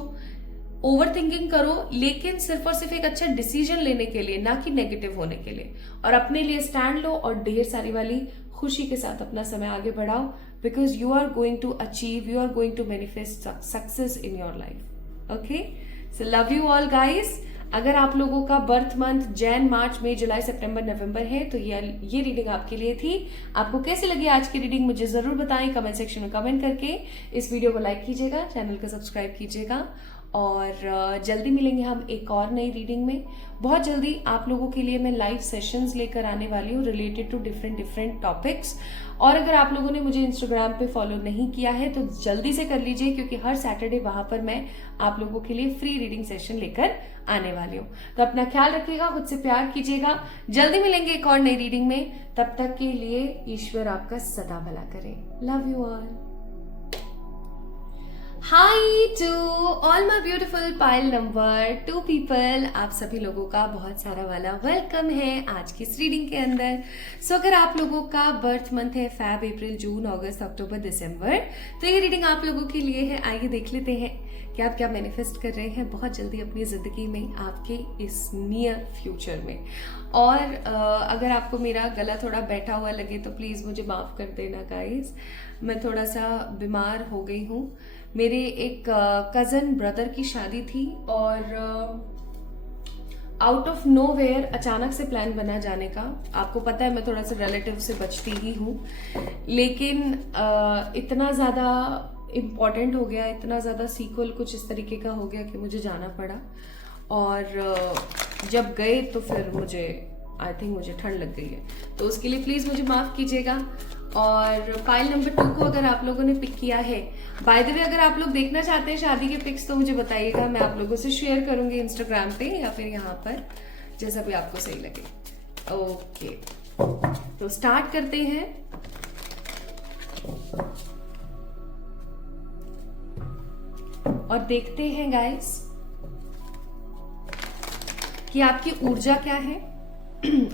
ओवर थिंकिंग करो, लेकिन सिर्फ और सिर्फ एक अच्छा डिसीजन लेने के लिए, ना कि नेगेटिव होने के लिए। और अपने लिए स्टैंड लो और ढेर सारी वाली खुशी के साथ अपना समय आगे बढ़ाओ, because you are going to achieve, you are going to manifest success in your life. Okay, so love you all guys. अगर आप लोगों का बर्थ मंथ जैन, मार्च, मई, जुलाई, सितंबर, नवंबर है तो ये रीडिंग आपके लिए थी। आपको कैसी लगी आज की रीडिंग मुझे जरूर बताएं कमेंट सेक्शन में कमेंट करके। इस वीडियो को लाइक कीजिएगा, चैनल को सब्सक्राइब कीजिएगा और जल्दी मिलेंगे हम एक और नई रीडिंग में। बहुत जल्दी आप लोगों के लिए मैं लाइव सेशंस लेकर आने वाली हूँ रिलेटेड टू डिफरेंट टॉपिक्स। और अगर आप लोगों ने मुझे इंस्टाग्राम पे फॉलो नहीं किया है तो जल्दी से कर लीजिए, क्योंकि हर सैटरडे वहां पर मैं आप लोगों के लिए फ्री रीडिंग सेशन लेकर आने वाली हूँ। तो अपना ख्याल रखिएगा, खुद से प्यार कीजिएगा। जल्दी मिलेंगे एक और नई रीडिंग में, तब तक के लिए ईश्वर आपका सदा भला करे। Love you all. Hi to all my beautiful pile number 2 people, आप सभी लोगों का बहुत सारा वाला वेलकम है आज की इस रीडिंग के अंदर। सो अगर आप लोगों का बर्थ मंथ है फैब, अप्रैल, जून, अगस्त, अक्टूबर, दिसंबर, तो ये रीडिंग आप लोगों के लिए है। आइए देख लेते हैं कि आप क्या मैनिफेस्ट कर रहे हैं बहुत जल्दी अपनी जिंदगी में, आपके इस नियर फ्यूचर में। और अगर आपको मेरा गला थोड़ा बैठा हुआ लगे तो प्लीज मुझे माफ कर देना गाइस, मैं थोड़ा सा बीमार हो गई हूँ। मेरे एक कजन ब्रदर की शादी थी और आउट ऑफ नोवेयर अचानक से प्लान बना जाने का। आपको पता है मैं थोड़ा सा रिलेटिव से बचती ही हूँ, लेकिन इतना ज़्यादा इम्पॉर्टेंट हो गया, इतना ज़्यादा सीक्वल कुछ इस तरीके का हो गया कि मुझे जाना पड़ा। और जब गए तो फिर मुझे आई थिंक मुझे ठंड लग गई है, तो उसके लिए प्लीज़ मुझे माफ़ कीजिएगा। और फाइल नंबर 2 को अगर आप लोगों ने पिक किया है, बाय द वे अगर आप लोग देखना चाहते हैं शादी के पिक्स तो मुझे बताइएगा, मैं आप लोगों से शेयर करूंगी इंस्टाग्राम पे या फिर यहाँ पर, जैसा भी आपको सही लगे। ओके, तो स्टार्ट करते हैं। और देखते हैं गाइस कि आपकी ऊर्जा क्या है।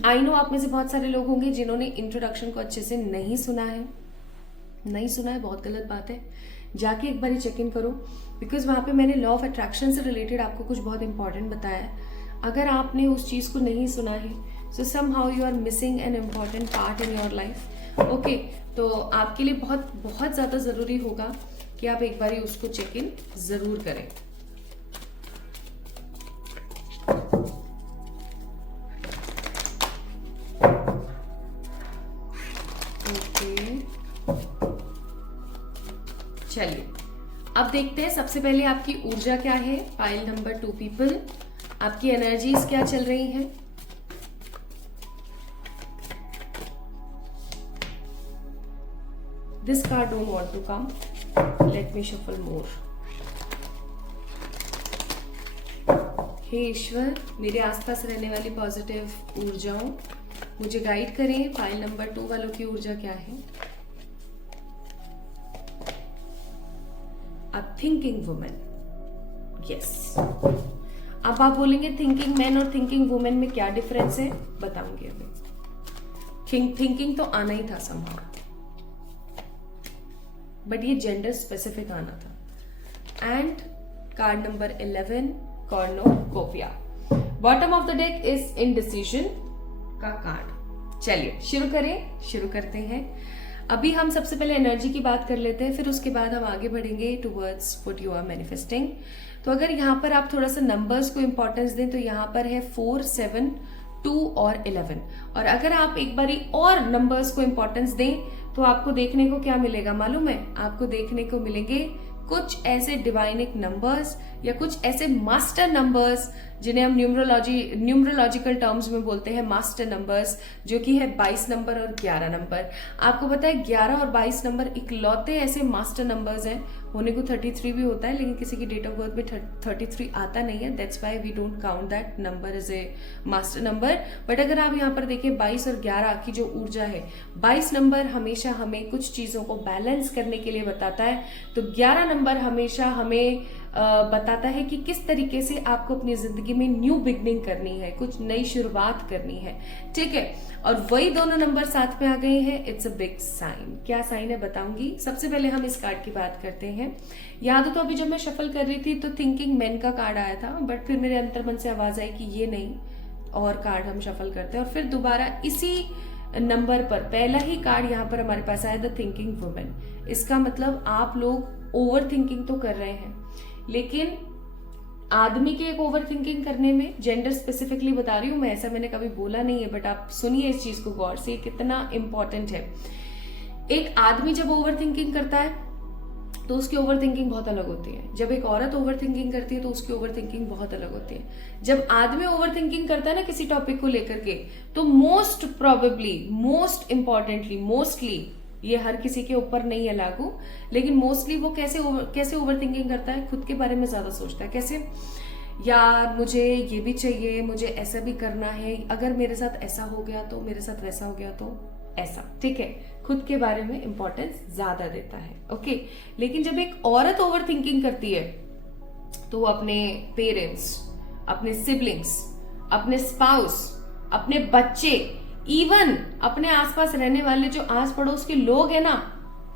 आई नो आप में से बहुत सारे लोग होंगे जिन्होंने इंट्रोडक्शन को अच्छे से नहीं सुना है। बहुत गलत बात है, जाके एक बार चेक इन करो, बिकॉज वहां पे मैंने लॉ ऑफ अट्रैक्शन से रिलेटेड आपको कुछ बहुत इंपॉर्टेंट बताया है। अगर आपने उस चीज को नहीं सुना है so somehow you are missing an important part in your life. Okay, तो आपके लिए बहुत बहुत ज्यादा जरूरी होगा कि आप एक बार उसको चेक इन जरूर करें। चलिए अब देखते हैं सबसे पहले आपकी ऊर्जा क्या है। फाइल नंबर 2 पीपल, आपकी एनर्जीज क्या चल रही हैं। This card don't want to come. Let me shuffle more. हे ईश्वर, मेरे आसपास रहने वाली पॉजिटिव ऊर्जाओं मुझे गाइड करें। फाइल नंबर 2 वालों की ऊर्जा क्या है? A thinking woman. यस, अब आप बोलेंगे थिंकिंग मैन और थिंकिंग वुमेन में क्या डिफरेंस है, बताऊंगी अभी। थिंकिंग तो आना ही था समहाउ, बट ये जेंडर स्पेसिफिक आना था। And card number 11, कॉर्नोकोपिया। Bottom of the deck is indecision का कार्ड। चलिए शुरू करते हैं। अभी हम सबसे पहले एनर्जी की बात कर लेते हैं, फिर उसके बाद हम आगे बढ़ेंगे towards what you are manifesting. तो अगर यहाँ पर आप थोड़ा सा नंबर्स को इंपॉर्टेंस दें तो यहाँ पर है 4, 7, 2 और 11। और अगर आप एक बारी और नंबर्स को इंपॉर्टेंस दें तो आपको देखने को क्या मिलेगा मालूम है? आपको देखने को मिलेंगे कुछ ऐसे डिवाइनिक नंबर्स या कुछ ऐसे मास्टर नंबर्स जिन्हें हम न्यूमरोलॉजिकल टर्म्स में बोलते हैं मास्टर नंबर्स, जो कि है 22 नंबर और 11 नंबर। आपको पता है 11 और 22 नंबर इकलौते ऐसे मास्टर नंबर्स हैं। होने को 33 भी होता है, लेकिन किसी की डेट ऑफ बर्थ में 33 आता नहीं है। That's why we don't count that number as a master number. But अगर आप यहाँ पर देखें 22 और 11 की जो ऊर्जा है, 22 नंबर हमेशा हमें कुछ चीजों को बैलेंस करने के लिए बताता है, तो 11 नंबर हमेशा हमें बताता है कि किस तरीके से आपको अपनी जिंदगी में न्यू बिगनिंग करनी है, कुछ नई शुरुआत करनी है। ठीक है, और वही दोनों नंबर साथ में आ गए हैं। It's a big sign. क्या साइन है बताऊंगी। सबसे पहले हम इस कार्ड की बात करते हैं। याद हो तो अभी जब मैं शफल कर रही थी तो थिंकिंग मैन का कार्ड आया था, बट फिर मेरे अंतर्मन से आवाज आई कि ये नहीं, और कार्ड हम शफल करते हैं। और फिर दोबारा इसी नंबर पर पहला ही कार्ड यहाँ पर हमारे पास आया, द थिंकिंग वुमन। इसका मतलब आप लोग ओवर थिंकिंग तो कर रहे हैं, लेकिन आदमी के एक ओवर थिंकिंग करने में, जेंडर स्पेसिफिकली बता रही हूं मैं, ऐसा मैंने कभी बोला नहीं है, बट आप सुनिए इस चीज को गौर से, कितना इंपॉर्टेंट है। एक आदमी जब ओवर थिंकिंग करता है तो उसकी ओवर थिंकिंग बहुत अलग होती है। जब एक औरत ओवर थिंकिंग करती है तो उसकी ओवर थिंकिंग बहुत अलग होती है। जब आदमी ओवर थिंकिंग करता है ना किसी टॉपिक को लेकर के, तो most probably, most importantly, mostly, ये हर किसी के ऊपर नहीं है लागू, लेकिन मोस्टली वो कैसे ओवर थिंकिंग करता है, खुद के बारे में ज्यादा सोचता है। कैसे? यार मुझे ये भी चाहिए, मुझे ऐसा भी करना है, अगर मेरे साथ ऐसा हो गया तो, मेरे साथ वैसा हो गया तो, ऐसा। ठीक है, खुद के बारे में इंपॉर्टेंस ज्यादा देता है। ओके, लेकिन जब एक औरत ओवर थिंकिंग करती है तो वो अपने पेरेंट्स, अपने सिबलिंग्स, अपने स्पाउस, अपने बच्चे, इवन अपने आसपास रहने वाले जो आस पड़ोस के लोग हैं ना,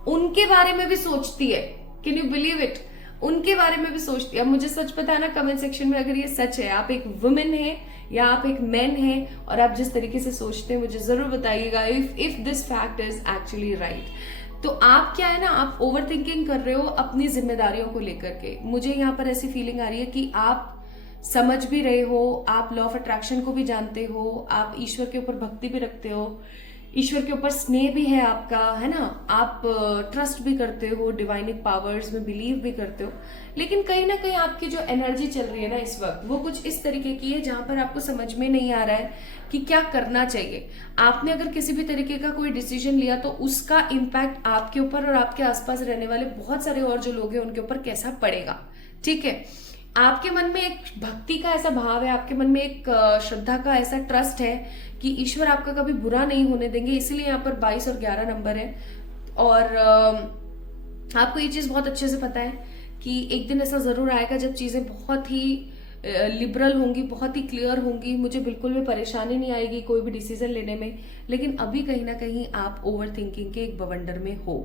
उनके बारे में भी सोचती है। Can you believe it? उनके बारे में भी सोचती है। अब मुझे सच पता है ना कमेंट सेक्शन में, अगर ये सच है, आप एक वुमेन है या आप एक मैन है, और आप जिस तरीके से सोचते हैं मुझे जरूर बताइएगा if this fact is actually right. तो आप क्या है ना, आप ओवर थिंकिंग कर रहे हो अपनी जिम्मेदारियों को लेकर के। मुझे यहाँ पर ऐसी फीलिंग आ रही है कि आप समझ भी रहे हो, आप लॉ ऑफ अट्रैक्शन को भी जानते हो, आप ईश्वर के ऊपर भक्ति भी रखते हो, ईश्वर के ऊपर स्नेह भी है आपका, है ना, आप ट्रस्ट भी करते हो, डिवाइनिक पावर्स में बिलीव भी करते हो, लेकिन कहीं ना कहीं आपकी जो एनर्जी चल रही है ना इस वक्त, वो कुछ इस तरीके की है जहां पर आपको समझ में नहीं आ रहा है कि क्या करना चाहिए। आपने अगर किसी भी तरीके का कोई डिसीजन लिया तो उसका इम्पैक्ट आपके ऊपर और आपके आसपास रहने वाले बहुत सारे और जो लोग हैं उनके ऊपर कैसा पड़ेगा। ठीक है, आपके मन में एक भक्ति का ऐसा भाव है, आपके मन में एक श्रद्धा का ऐसा ट्रस्ट है कि ईश्वर आपका कभी बुरा नहीं होने देंगे, इसलिए यहाँ पर 22 और 11 नंबर है। और आपको ये चीज बहुत अच्छे से पता है कि एक दिन ऐसा जरूर आएगा जब चीजें बहुत ही लिबरल होंगी, बहुत ही क्लियर होंगी, मुझे बिल्कुल भी परेशानी नहीं आएगी कोई भी डिसीजन लेने में। लेकिन अभी कहीं ना कहीं आप ओवर थिंकिंग के एक बवंडर में हो।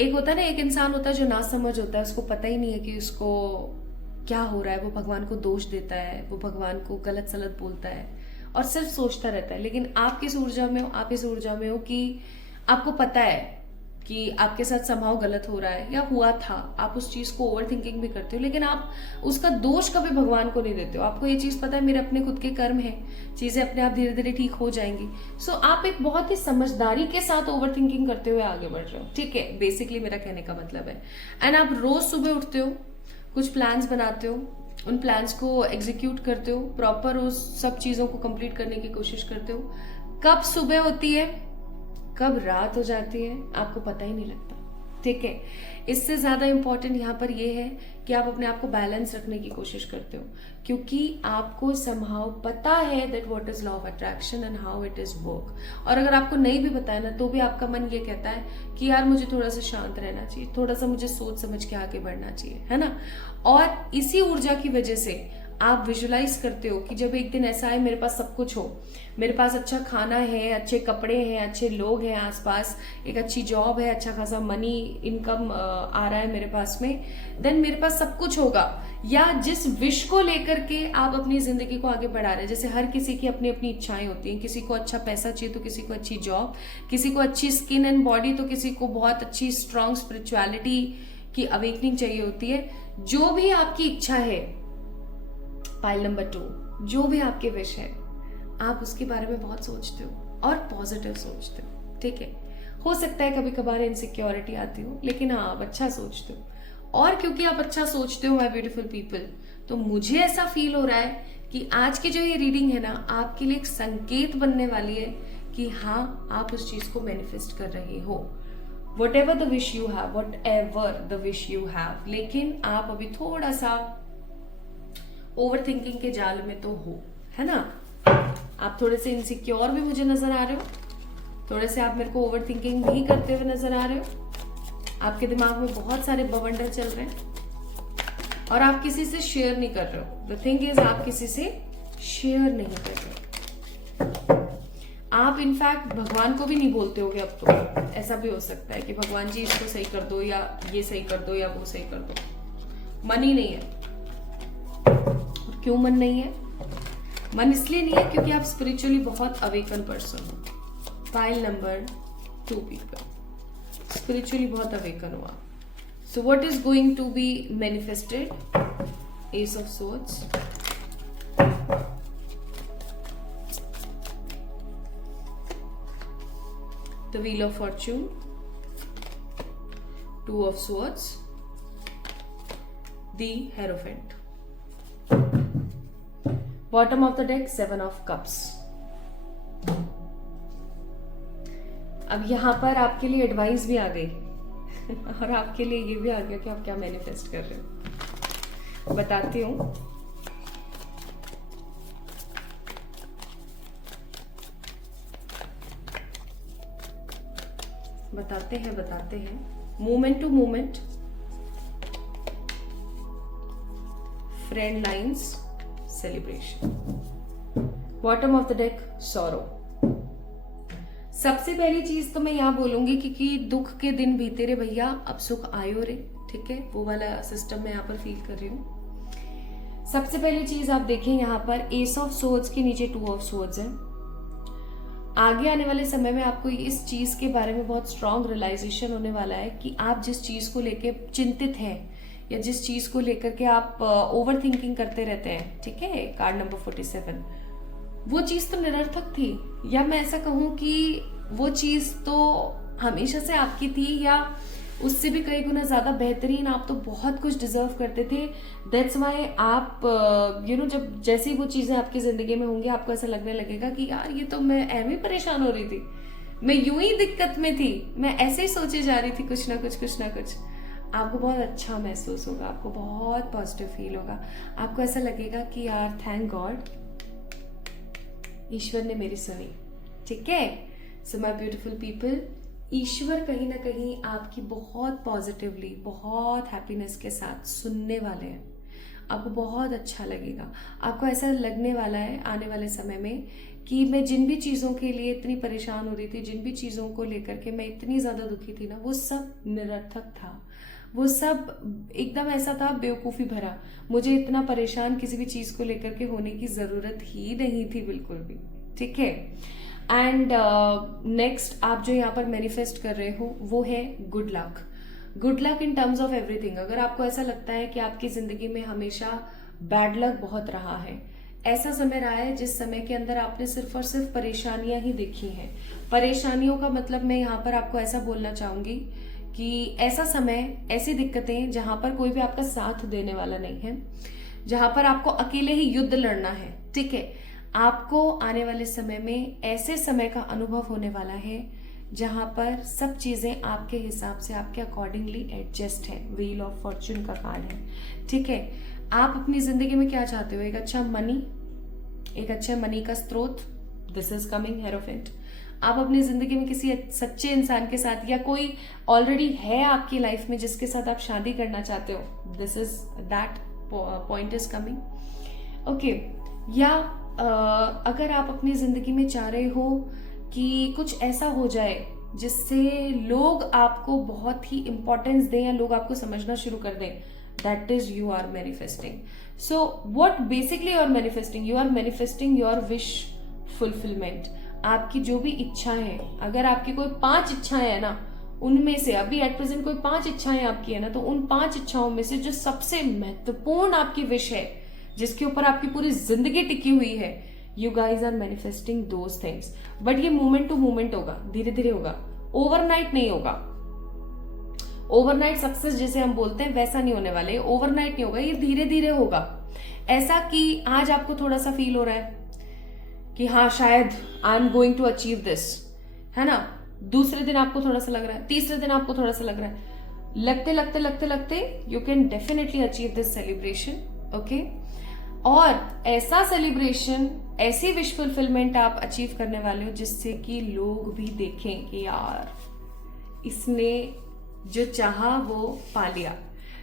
एक होता है ना, एक इंसान होता है जो ना समझ होता है, उसको पता ही नहीं है कि उसको क्या हो रहा है, वो भगवान को दोष देता है, वो भगवान को गलत सलत बोलता है और सिर्फ सोचता रहता है। लेकिन आप किस ऊर्जा में हो, आप इस ऊर्जा में हो कि आपको पता है कि आपके साथ समहाउ गलत हो रहा है या हुआ था, आप उस चीज को ओवर थिंकिंग भी करते हो, लेकिन आप उसका दोष कभी भगवान को नहीं देते हो। आपको ये चीज पता है मेरे अपने खुद के कर्म है, चीजें अपने आप धीरे धीरे ठीक हो जाएंगी। सो आप एक बहुत ही समझदारी के साथ ओवर थिंकिंग करते हुए आगे बढ़ रहे हो। ठीक है, बेसिकली मेरा कहने का मतलब है। एंड आप रोज सुबह उठते हो, कुछ प्लान्स बनाते हो, उन प्लान्स को एग्जीक्यूट करते हो, प्रॉपर उस सब चीजों को कंप्लीट करने की कोशिश करते हो। कब सुबह होती है, कब रात हो जाती है, आपको पता ही नहीं लगता। ठीक है। इससे ज्यादा इंपॉर्टेंट यहाँ पर ये है कि आप अपने आप को बैलेंस रखने की कोशिश करते हो, क्योंकि आपको समहाउ पता है that what is law of attraction and how it is work. और अगर आपको नहीं भी पता है ना, तो भी आपका मन ये कहता है कि यार मुझे थोड़ा सा शांत रहना चाहिए, थोड़ा सा मुझे सोच समझ के आगे बढ़ना चाहिए, है ना। और इसी ऊर्जा की वजह से आप विजुलाइज करते हो कि जब एक दिन ऐसा है मेरे पास सब कुछ हो, मेरे पास अच्छा खाना है, अच्छे कपड़े हैं, अच्छे लोग हैं आसपास, एक अच्छी जॉब है, अच्छा खासा मनी इनकम आ रहा है मेरे पास में, देन मेरे पास सब कुछ होगा। या जिस विश को लेकर के आप अपनी जिंदगी को आगे बढ़ा रहे हैं, जैसे हर किसी की अपनी अपनी इच्छाएं होती हैं, किसी को अच्छा पैसा चाहिए तो किसी को अच्छी जॉब, किसी को अच्छी स्किन एंड बॉडी तो किसी को बहुत अच्छी स्ट्रॉन्ग स्पिरिचुअलिटी की अवेकनिंग चाहिए होती है। जो भी आपकी इच्छा है, पाइल नंबर 2, जो भी आपके विश है, आप उसके बारे में बहुत सोचते हो और पॉजिटिव सोचते हो, ठीक है। हो सकता है कभी कभार इनसिक्योरिटी आती हो, लेकिन हाँ आप अच्छा सोचते हो। और क्योंकि आप अच्छा सोचते हो माय ब्यूटीफुल पीपल, तो मुझे ऐसा फील हो रहा है कि आज की जो ये रीडिंग है ना, आपके लिए एक संकेत बनने वाली है कि हाँ आप उस चीज को मैनिफेस्ट कर रहे हो। whatever the wish you have, whatever the wish you have, लेकिन आप अभी थोड़ा सा ओवर थिंकिंग के जाल में तो हो, है ना। आप थोड़े से इनसिक्योर भी मुझे नजर आ रहे हो, थोड़े से आप मेरे को ओवर थिंकिंग भी करते हुए नजर आ रहे हो। आपके दिमाग में बहुत सारे बवंडर चल रहे हैं और आप किसी से शेयर नहीं कर रहे हो। द थिंग इज, आप किसी से शेयर नहीं कर रहे हो। आप इनफैक्ट भगवान को भी नहीं बोलते होगे अब तो। ऐसा भी हो सकता है कि भगवान जी इसको सही कर दो, या ये सही कर दो, या वो सही कर दो। मन ही नहीं है। क्यों मन नहीं है? मन इसलिए नहीं है क्योंकि आप स्पिरिचुअली बहुत अवेकन पर्सन हो। फाइल नंबर 2 पीपल, स्पिरिचुअली बहुत अवेकन हुआ। So what is going to be manifested? Ace of swords, the wheel of fortune, 2 of swords, the hierophant, bottom of the deck 7 of cups। अब यहां पर आपके लिए advice भी आ गई और आपके लिए ये भी आ गया कि आप क्या मैनिफेस्ट कर रहे हो। बताती हूं। बताते हैं moment to moment, friend lines, celebration. Bottom of the deck sorrow. सबसे पहली चीज तो मैं यहां बोलूंगी कि दुख के दिन बीते रे भैया, अब सुख आयो रे, ठीक है। वो वाला सिस्टम मैं यहाँ पर फील कर रही हूँ। सबसे पहली चीज आप देखें यहाँ पर एस ऑफ सोर्ड्स के नीचे 2 ऑफ सोर्ड्स है। आगे आने वाले समय में आपको इस चीज के बारे में बहुत स्ट्रांग रियलाइजेशन होने वाला है कि आप जिस चीज को लेके चिंतित हैं या जिस चीज को लेकर के आप ओवर थिंकिंग करते रहते हैं, ठीक है, कार्ड नंबर 47, वो चीज तो निरर्थक थी, या मैं ऐसा कहूं कि वो चीज तो हमेशा से आपकी थी, या उससे भी कई गुना ज्यादा बेहतरीन। आप तो बहुत कुछ डिजर्व करते थे। दैट्स वाई आप जब जैसे ही वो चीजें आपकी जिंदगी में होंगी, आपको ऐसा लगने लगेगा कि यार ये तो मैं ऐਵੇਂ ही परेशान हो रही थी, मैं यूं ही दिक्कत में थी, मैं ऐसे ही सोचे जा रही थी, कुछ ना कुछ। आपको बहुत अच्छा महसूस होगा, आपको बहुत पॉजिटिव फील होगा। आपको ऐसा लगेगा कि यार थैंक गॉड, ईश्वर ने मेरी सुनी, ठीक है। सो माय ब्यूटीफुल पीपल, ईश्वर कहीं ना कहीं आपकी बहुत पॉजिटिवली, बहुत हैप्पीनेस के साथ सुनने वाले हैं। आपको बहुत अच्छा लगेगा। आपको ऐसा लगने वाला है आने वाले समय में कि मैं जिन भी चीज़ों के लिए इतनी परेशान हो रही थी, जिन भी चीज़ों को लेकर के मैं इतनी ज़्यादा दुखी थी ना, वो सब निरर्थक था। वो सब एकदम ऐसा था बेवकूफ़ी भरा। मुझे इतना परेशान किसी भी चीज़ को लेकर के होने की ज़रूरत ही नहीं थी, बिल्कुल भी, ठीक है। एंड नेक्स्ट आप जो यहाँ पर मैनिफेस्ट कर रहे हो वो है good luck. Good luck in terms of everything. अगर आपको ऐसा लगता है कि आपकी जिंदगी में हमेशा बैड लक बहुत रहा है, ऐसा समय रहा है जिस समय के अंदर आपने सिर्फ और सिर्फ परेशानियां ही देखी हैं। परेशानियों का मतलब मैं यहाँ पर आपको ऐसा बोलना चाहूंगी कि ऐसा समय, ऐसी दिक्कतें जहां पर कोई भी आपका साथ देने वाला नहीं है, जहां पर आपको अकेले ही युद्ध लड़ना है, ठीक है। आपको आने वाले समय में ऐसे समय का अनुभव होने वाला है जहां पर सब चीजें आपके हिसाब से आपके अकॉर्डिंगली एडजस्ट है। व्हील ऑफ फॉर्चून का कार्ड है, ठीक है। आप अपनी जिंदगी में क्या चाहते हो? एक अच्छा मनी का स्रोत, दिस इज कमिंग हेरोफेंट। आप अपनी जिंदगी में किसी सच्चे इंसान के साथ, या कोई ऑलरेडी है आपकी लाइफ में जिसके साथ आप शादी करना चाहते हो, this is that point is coming, okay. या अगर आप अपनी जिंदगी में चाह रहे हो कि कुछ ऐसा हो जाए जिससे लोग आपको बहुत ही इंपॉर्टेंस दें या लोग आपको समझना शुरू कर दें, that is you are manifesting. So what basically you are manifesting? You are manifesting your wish fulfilment. आपकी जो भी इच्छाएं हैं, अगर आपकी कोई 5 इच्छाएं है ना, उनमें से अभी एट प्रेजेंट कोई 5 इच्छाएं आपकी है ना, तो उन 5 इच्छाओं में से जो सबसे महत्वपूर्ण आपकी विश है, जिसके ऊपर आपकी पूरी जिंदगी टिकी हुई है, you guys are manifesting those things. But ये मोमेंट टू मोमेंट होगा, धीरे धीरे होगा, ओवरनाइट नहीं होगा। ओवरनाइट सक्सेस जिसे हम बोलते हैं वैसा नहीं होने वाले, ओवरनाइट नहीं होगा, ये धीरे धीरे होगा। ऐसा कि आज आपको थोड़ा सा फील हो रहा है कि हाँ शायद I am going to achieve this, है ना। दूसरे दिन आपको थोड़ा सा लग रहा है, तीसरे दिन आपको थोड़ा सा लग रहा है, लगते लगते you can definitely achieve this celebration, okay. और ऐसा सेलिब्रेशन, ऐसी विश फुलफिलमेंट आप अचीव करने वाले हो जिससे कि लोग भी देखें कि यार इसने जो चाहा वो पा लिया।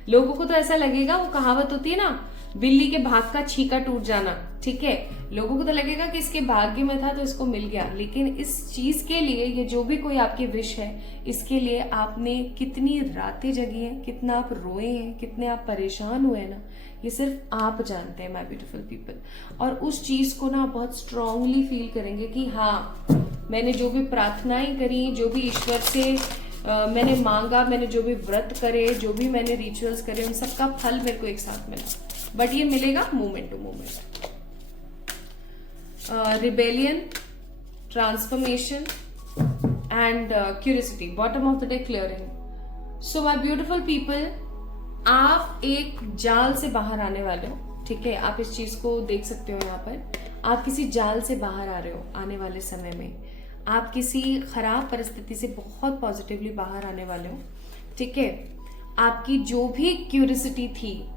लोगों को तो ऐसा लगेगा, वो कहावत होती है ना, बिल्ली के भाग का छीका टूट जाना, ठीक है। लोगों को तो लगेगा कि इसके भाग्य में था तो इसको मिल गया, लेकिन इस चीज के लिए, ये जो भी कोई आपकी विश है, इसके लिए आपने कितनी रातें जगी हैं, कितना आप रोए हैं, कितने आप परेशान हुए हैं ना, ये सिर्फ आप जानते हैं माय ब्यूटीफुल पीपल। और उस चीज को ना बहुत स्ट्रांगली फील करेंगे कि हाँ, मैंने जो भी प्रार्थनाएं करी, जो भी ईश्वर से मैंने मांगा, मैंने जो भी व्रत करे, जो भी मैंने रिचुअल्स करे, उन सबका फल मेरे को एक साथ मिला। बट ये मिलेगा moment to moment. Rebellion, transformation and curiosity, bottom of the day clearing. So my beautiful people, आप एक जाल से बाहर आने वाले हो, ठीक है। आप इस चीज को देख सकते हो यहाँ पर, आप किसी जाल से बाहर आ रहे हो आने वाले समय में। आप किसी खराब परिस्थिति से बहुत पॉजिटिवली बाहर आने वाले हो, ठीक है। आपकी जो भी क्यूरियोसिटी थी,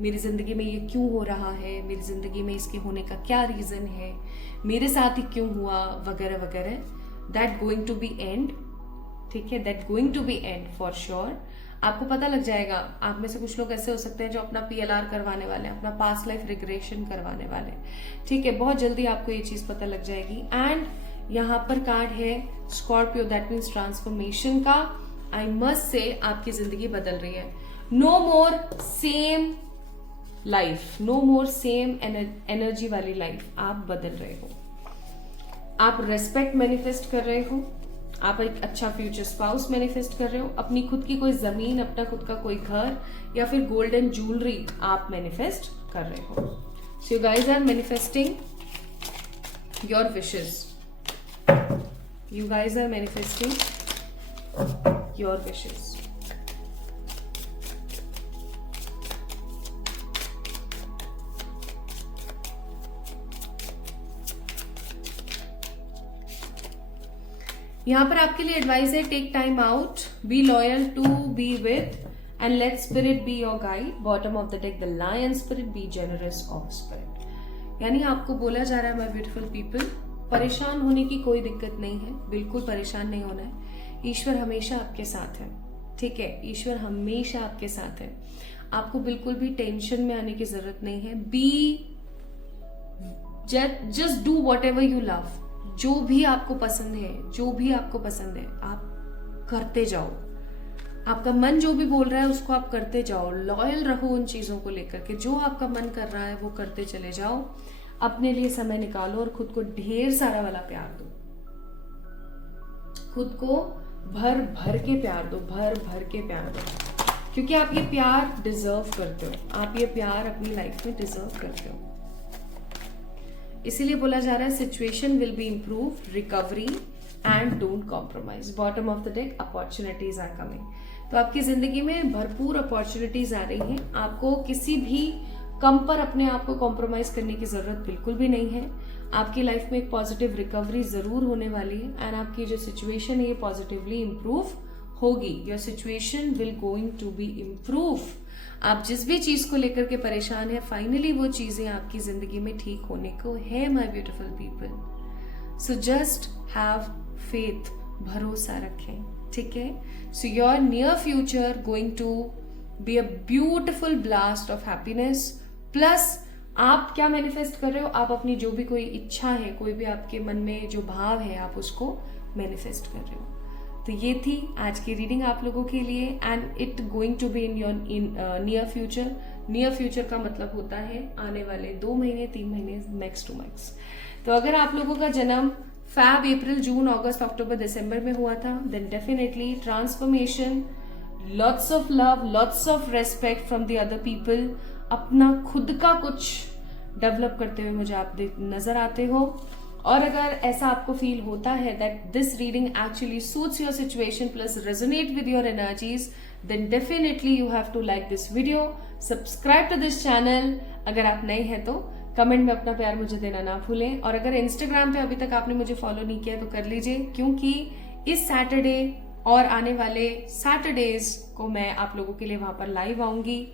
मेरी जिंदगी में ये क्यों हो रहा है, मेरी जिंदगी में इसके होने का क्या रीजन है, मेरे साथ ही क्यों हुआ, वगैरह वगैरह, that going to be end, ठीक है, that going to be end for sure. आपको पता लग जाएगा। आप में से कुछ लोग ऐसे हो सकते हैं जो अपना PLR करवाने वाले हैं, अपना पास्ट लाइफ रिग्रेशन करवाने वाले हैं, ठीक है। बहुत जल्दी आपको ये चीज पता लग जाएगी। एंड यहाँ पर कार्ड है स्कॉर्पियो, दैट मीन्स ट्रांसफॉर्मेशन का। आई मस्ट से आपकी जिंदगी बदल रही है। नो मोर सेम लाइफ, नो मोर सेम एनर्जी वाली लाइफ, आप बदल रहे हो। आप रेस्पेक्ट मैनिफेस्ट कर रहे हो, आप एक अच्छा फ्यूचर स्पाउस मैनिफेस्ट कर रहे हो, अपनी खुद की कोई जमीन, अपना खुद का कोई घर, या फिर गोल्डन ज्वेलरी आप मैनिफेस्ट कर रहे हो। So you guys are manifesting your wishes, you guys are manifesting your wishes. यहाँ पर आपके लिए एडवाइस है, take time out, be loyal to be with, and let spirit be your guide. Bottom of the deck the lion spirit, be generous of spirit. यानी आपको बोला जा रहा है माय ब्यूटीफुल पीपल, परेशान होने की कोई दिक्कत नहीं है, बिल्कुल परेशान नहीं होना है। ईश्वर हमेशा आपके साथ है, ठीक है। ईश्वर हमेशा आपके साथ है। आपको बिल्कुल भी टेंशन में आने की जरूरत नहीं है। Be just do what ever you love, जो भी आपको पसंद है, जो भी आपको पसंद है आप करते जाओ। आपका मन जो भी बोल रहा है उसको आप करते जाओ। लॉयल रहो उन चीजों को लेकर के, जो आपका मन कर रहा है वो करते चले जाओ। अपने लिए समय निकालो और खुद को ढेर सारा वाला प्यार दो। खुद को भर भर के प्यार दो, भर भर के प्यार दो, क्योंकि आप ये प्यार डिजर्व करते हो। आप ये प्यार अपनी लाइफ में डिजर्व करते हो। इसीलिए बोला जा रहा है situation will be improve, recovery and don't compromise. Bottom of the deck opportunities are coming. तो आपकी जिंदगी में भरपूर अपॉर्चुनिटीज आ रही हैं। आपको किसी भी कम पर अपने आप को कॉम्प्रोमाइज करने की जरूरत बिल्कुल भी नहीं है। आपकी लाइफ में एक पॉजिटिव रिकवरी जरूर होने वाली है एंड आपकी जो सिचुएशन है ये पॉजिटिवली इम्प्रूव होगी. Your situation will going to be improve. आप जिस भी चीज को लेकर के परेशान है, फाइनली वो चीजें आपकी जिंदगी में ठीक होने को है, my beautiful people. So just have faith, भरोसा रखें, ठीक है. So your near future going to be a beautiful blast of happiness. Plus आप क्या मैनिफेस्ट कर रहे हो, आप अपनी जो भी कोई इच्छा है, कोई भी आपके मन में जो भाव है, आप उसको मैनिफेस्ट कर रहे हो. तो ये थी आज की रीडिंग आप लोगों के लिए and it going to be in your near future. Near future का मतलब होता है आने वाले 2 महीने 3 महीने, मैक्स टू मैक्स. तो अगर आप लोगों का जन्म फैब, अप्रैल, जून, अगस्त, अक्टूबर, दिसंबर में हुआ था, then definitely transformation, lots of love, lots of respect from the other people. अपना खुद का कुछ डेवलप करते हुए मुझे आप नजर आते हो. और अगर ऐसा आपको फील होता है that this reading actually suits your situation plus resonate with your energies, then definitely you have to like this video, subscribe to this channel. अगर आप नए हैं तो कमेंट में अपना प्यार मुझे देना ना भूलें. और अगर इंस्टाग्राम पे अभी तक आपने मुझे फॉलो नहीं किया तो कर लीजिए, क्योंकि इस सैटरडे और आने वाले सैटरडेज को मैं आप लोगों के लिए वहां पर लाइव आऊंगी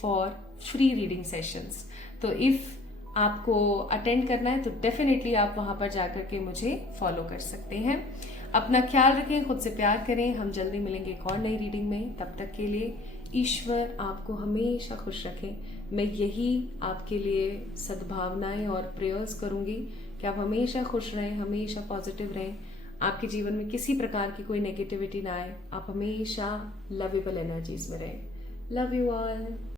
फॉर फ्री रीडिंग सेशंस. तो इफ आपको अटेंड करना है तो डेफिनेटली आप वहां पर जाकर के मुझे फॉलो कर सकते हैं. अपना ख्याल रखें, खुद से प्यार करें. हम जल्दी मिलेंगे एक और नई रीडिंग में. तब तक के लिए ईश्वर आपको हमेशा खुश रखें. मैं यही आपके लिए सद्भावनाएं और प्रेयर्स करूंगी कि आप हमेशा खुश रहें, हमेशा पॉजिटिव रहें. आपके जीवन में किसी प्रकार की कोई नेगेटिविटी ना आए. आप हमेशा लवेबल एनर्जीज में रहें. Love you all.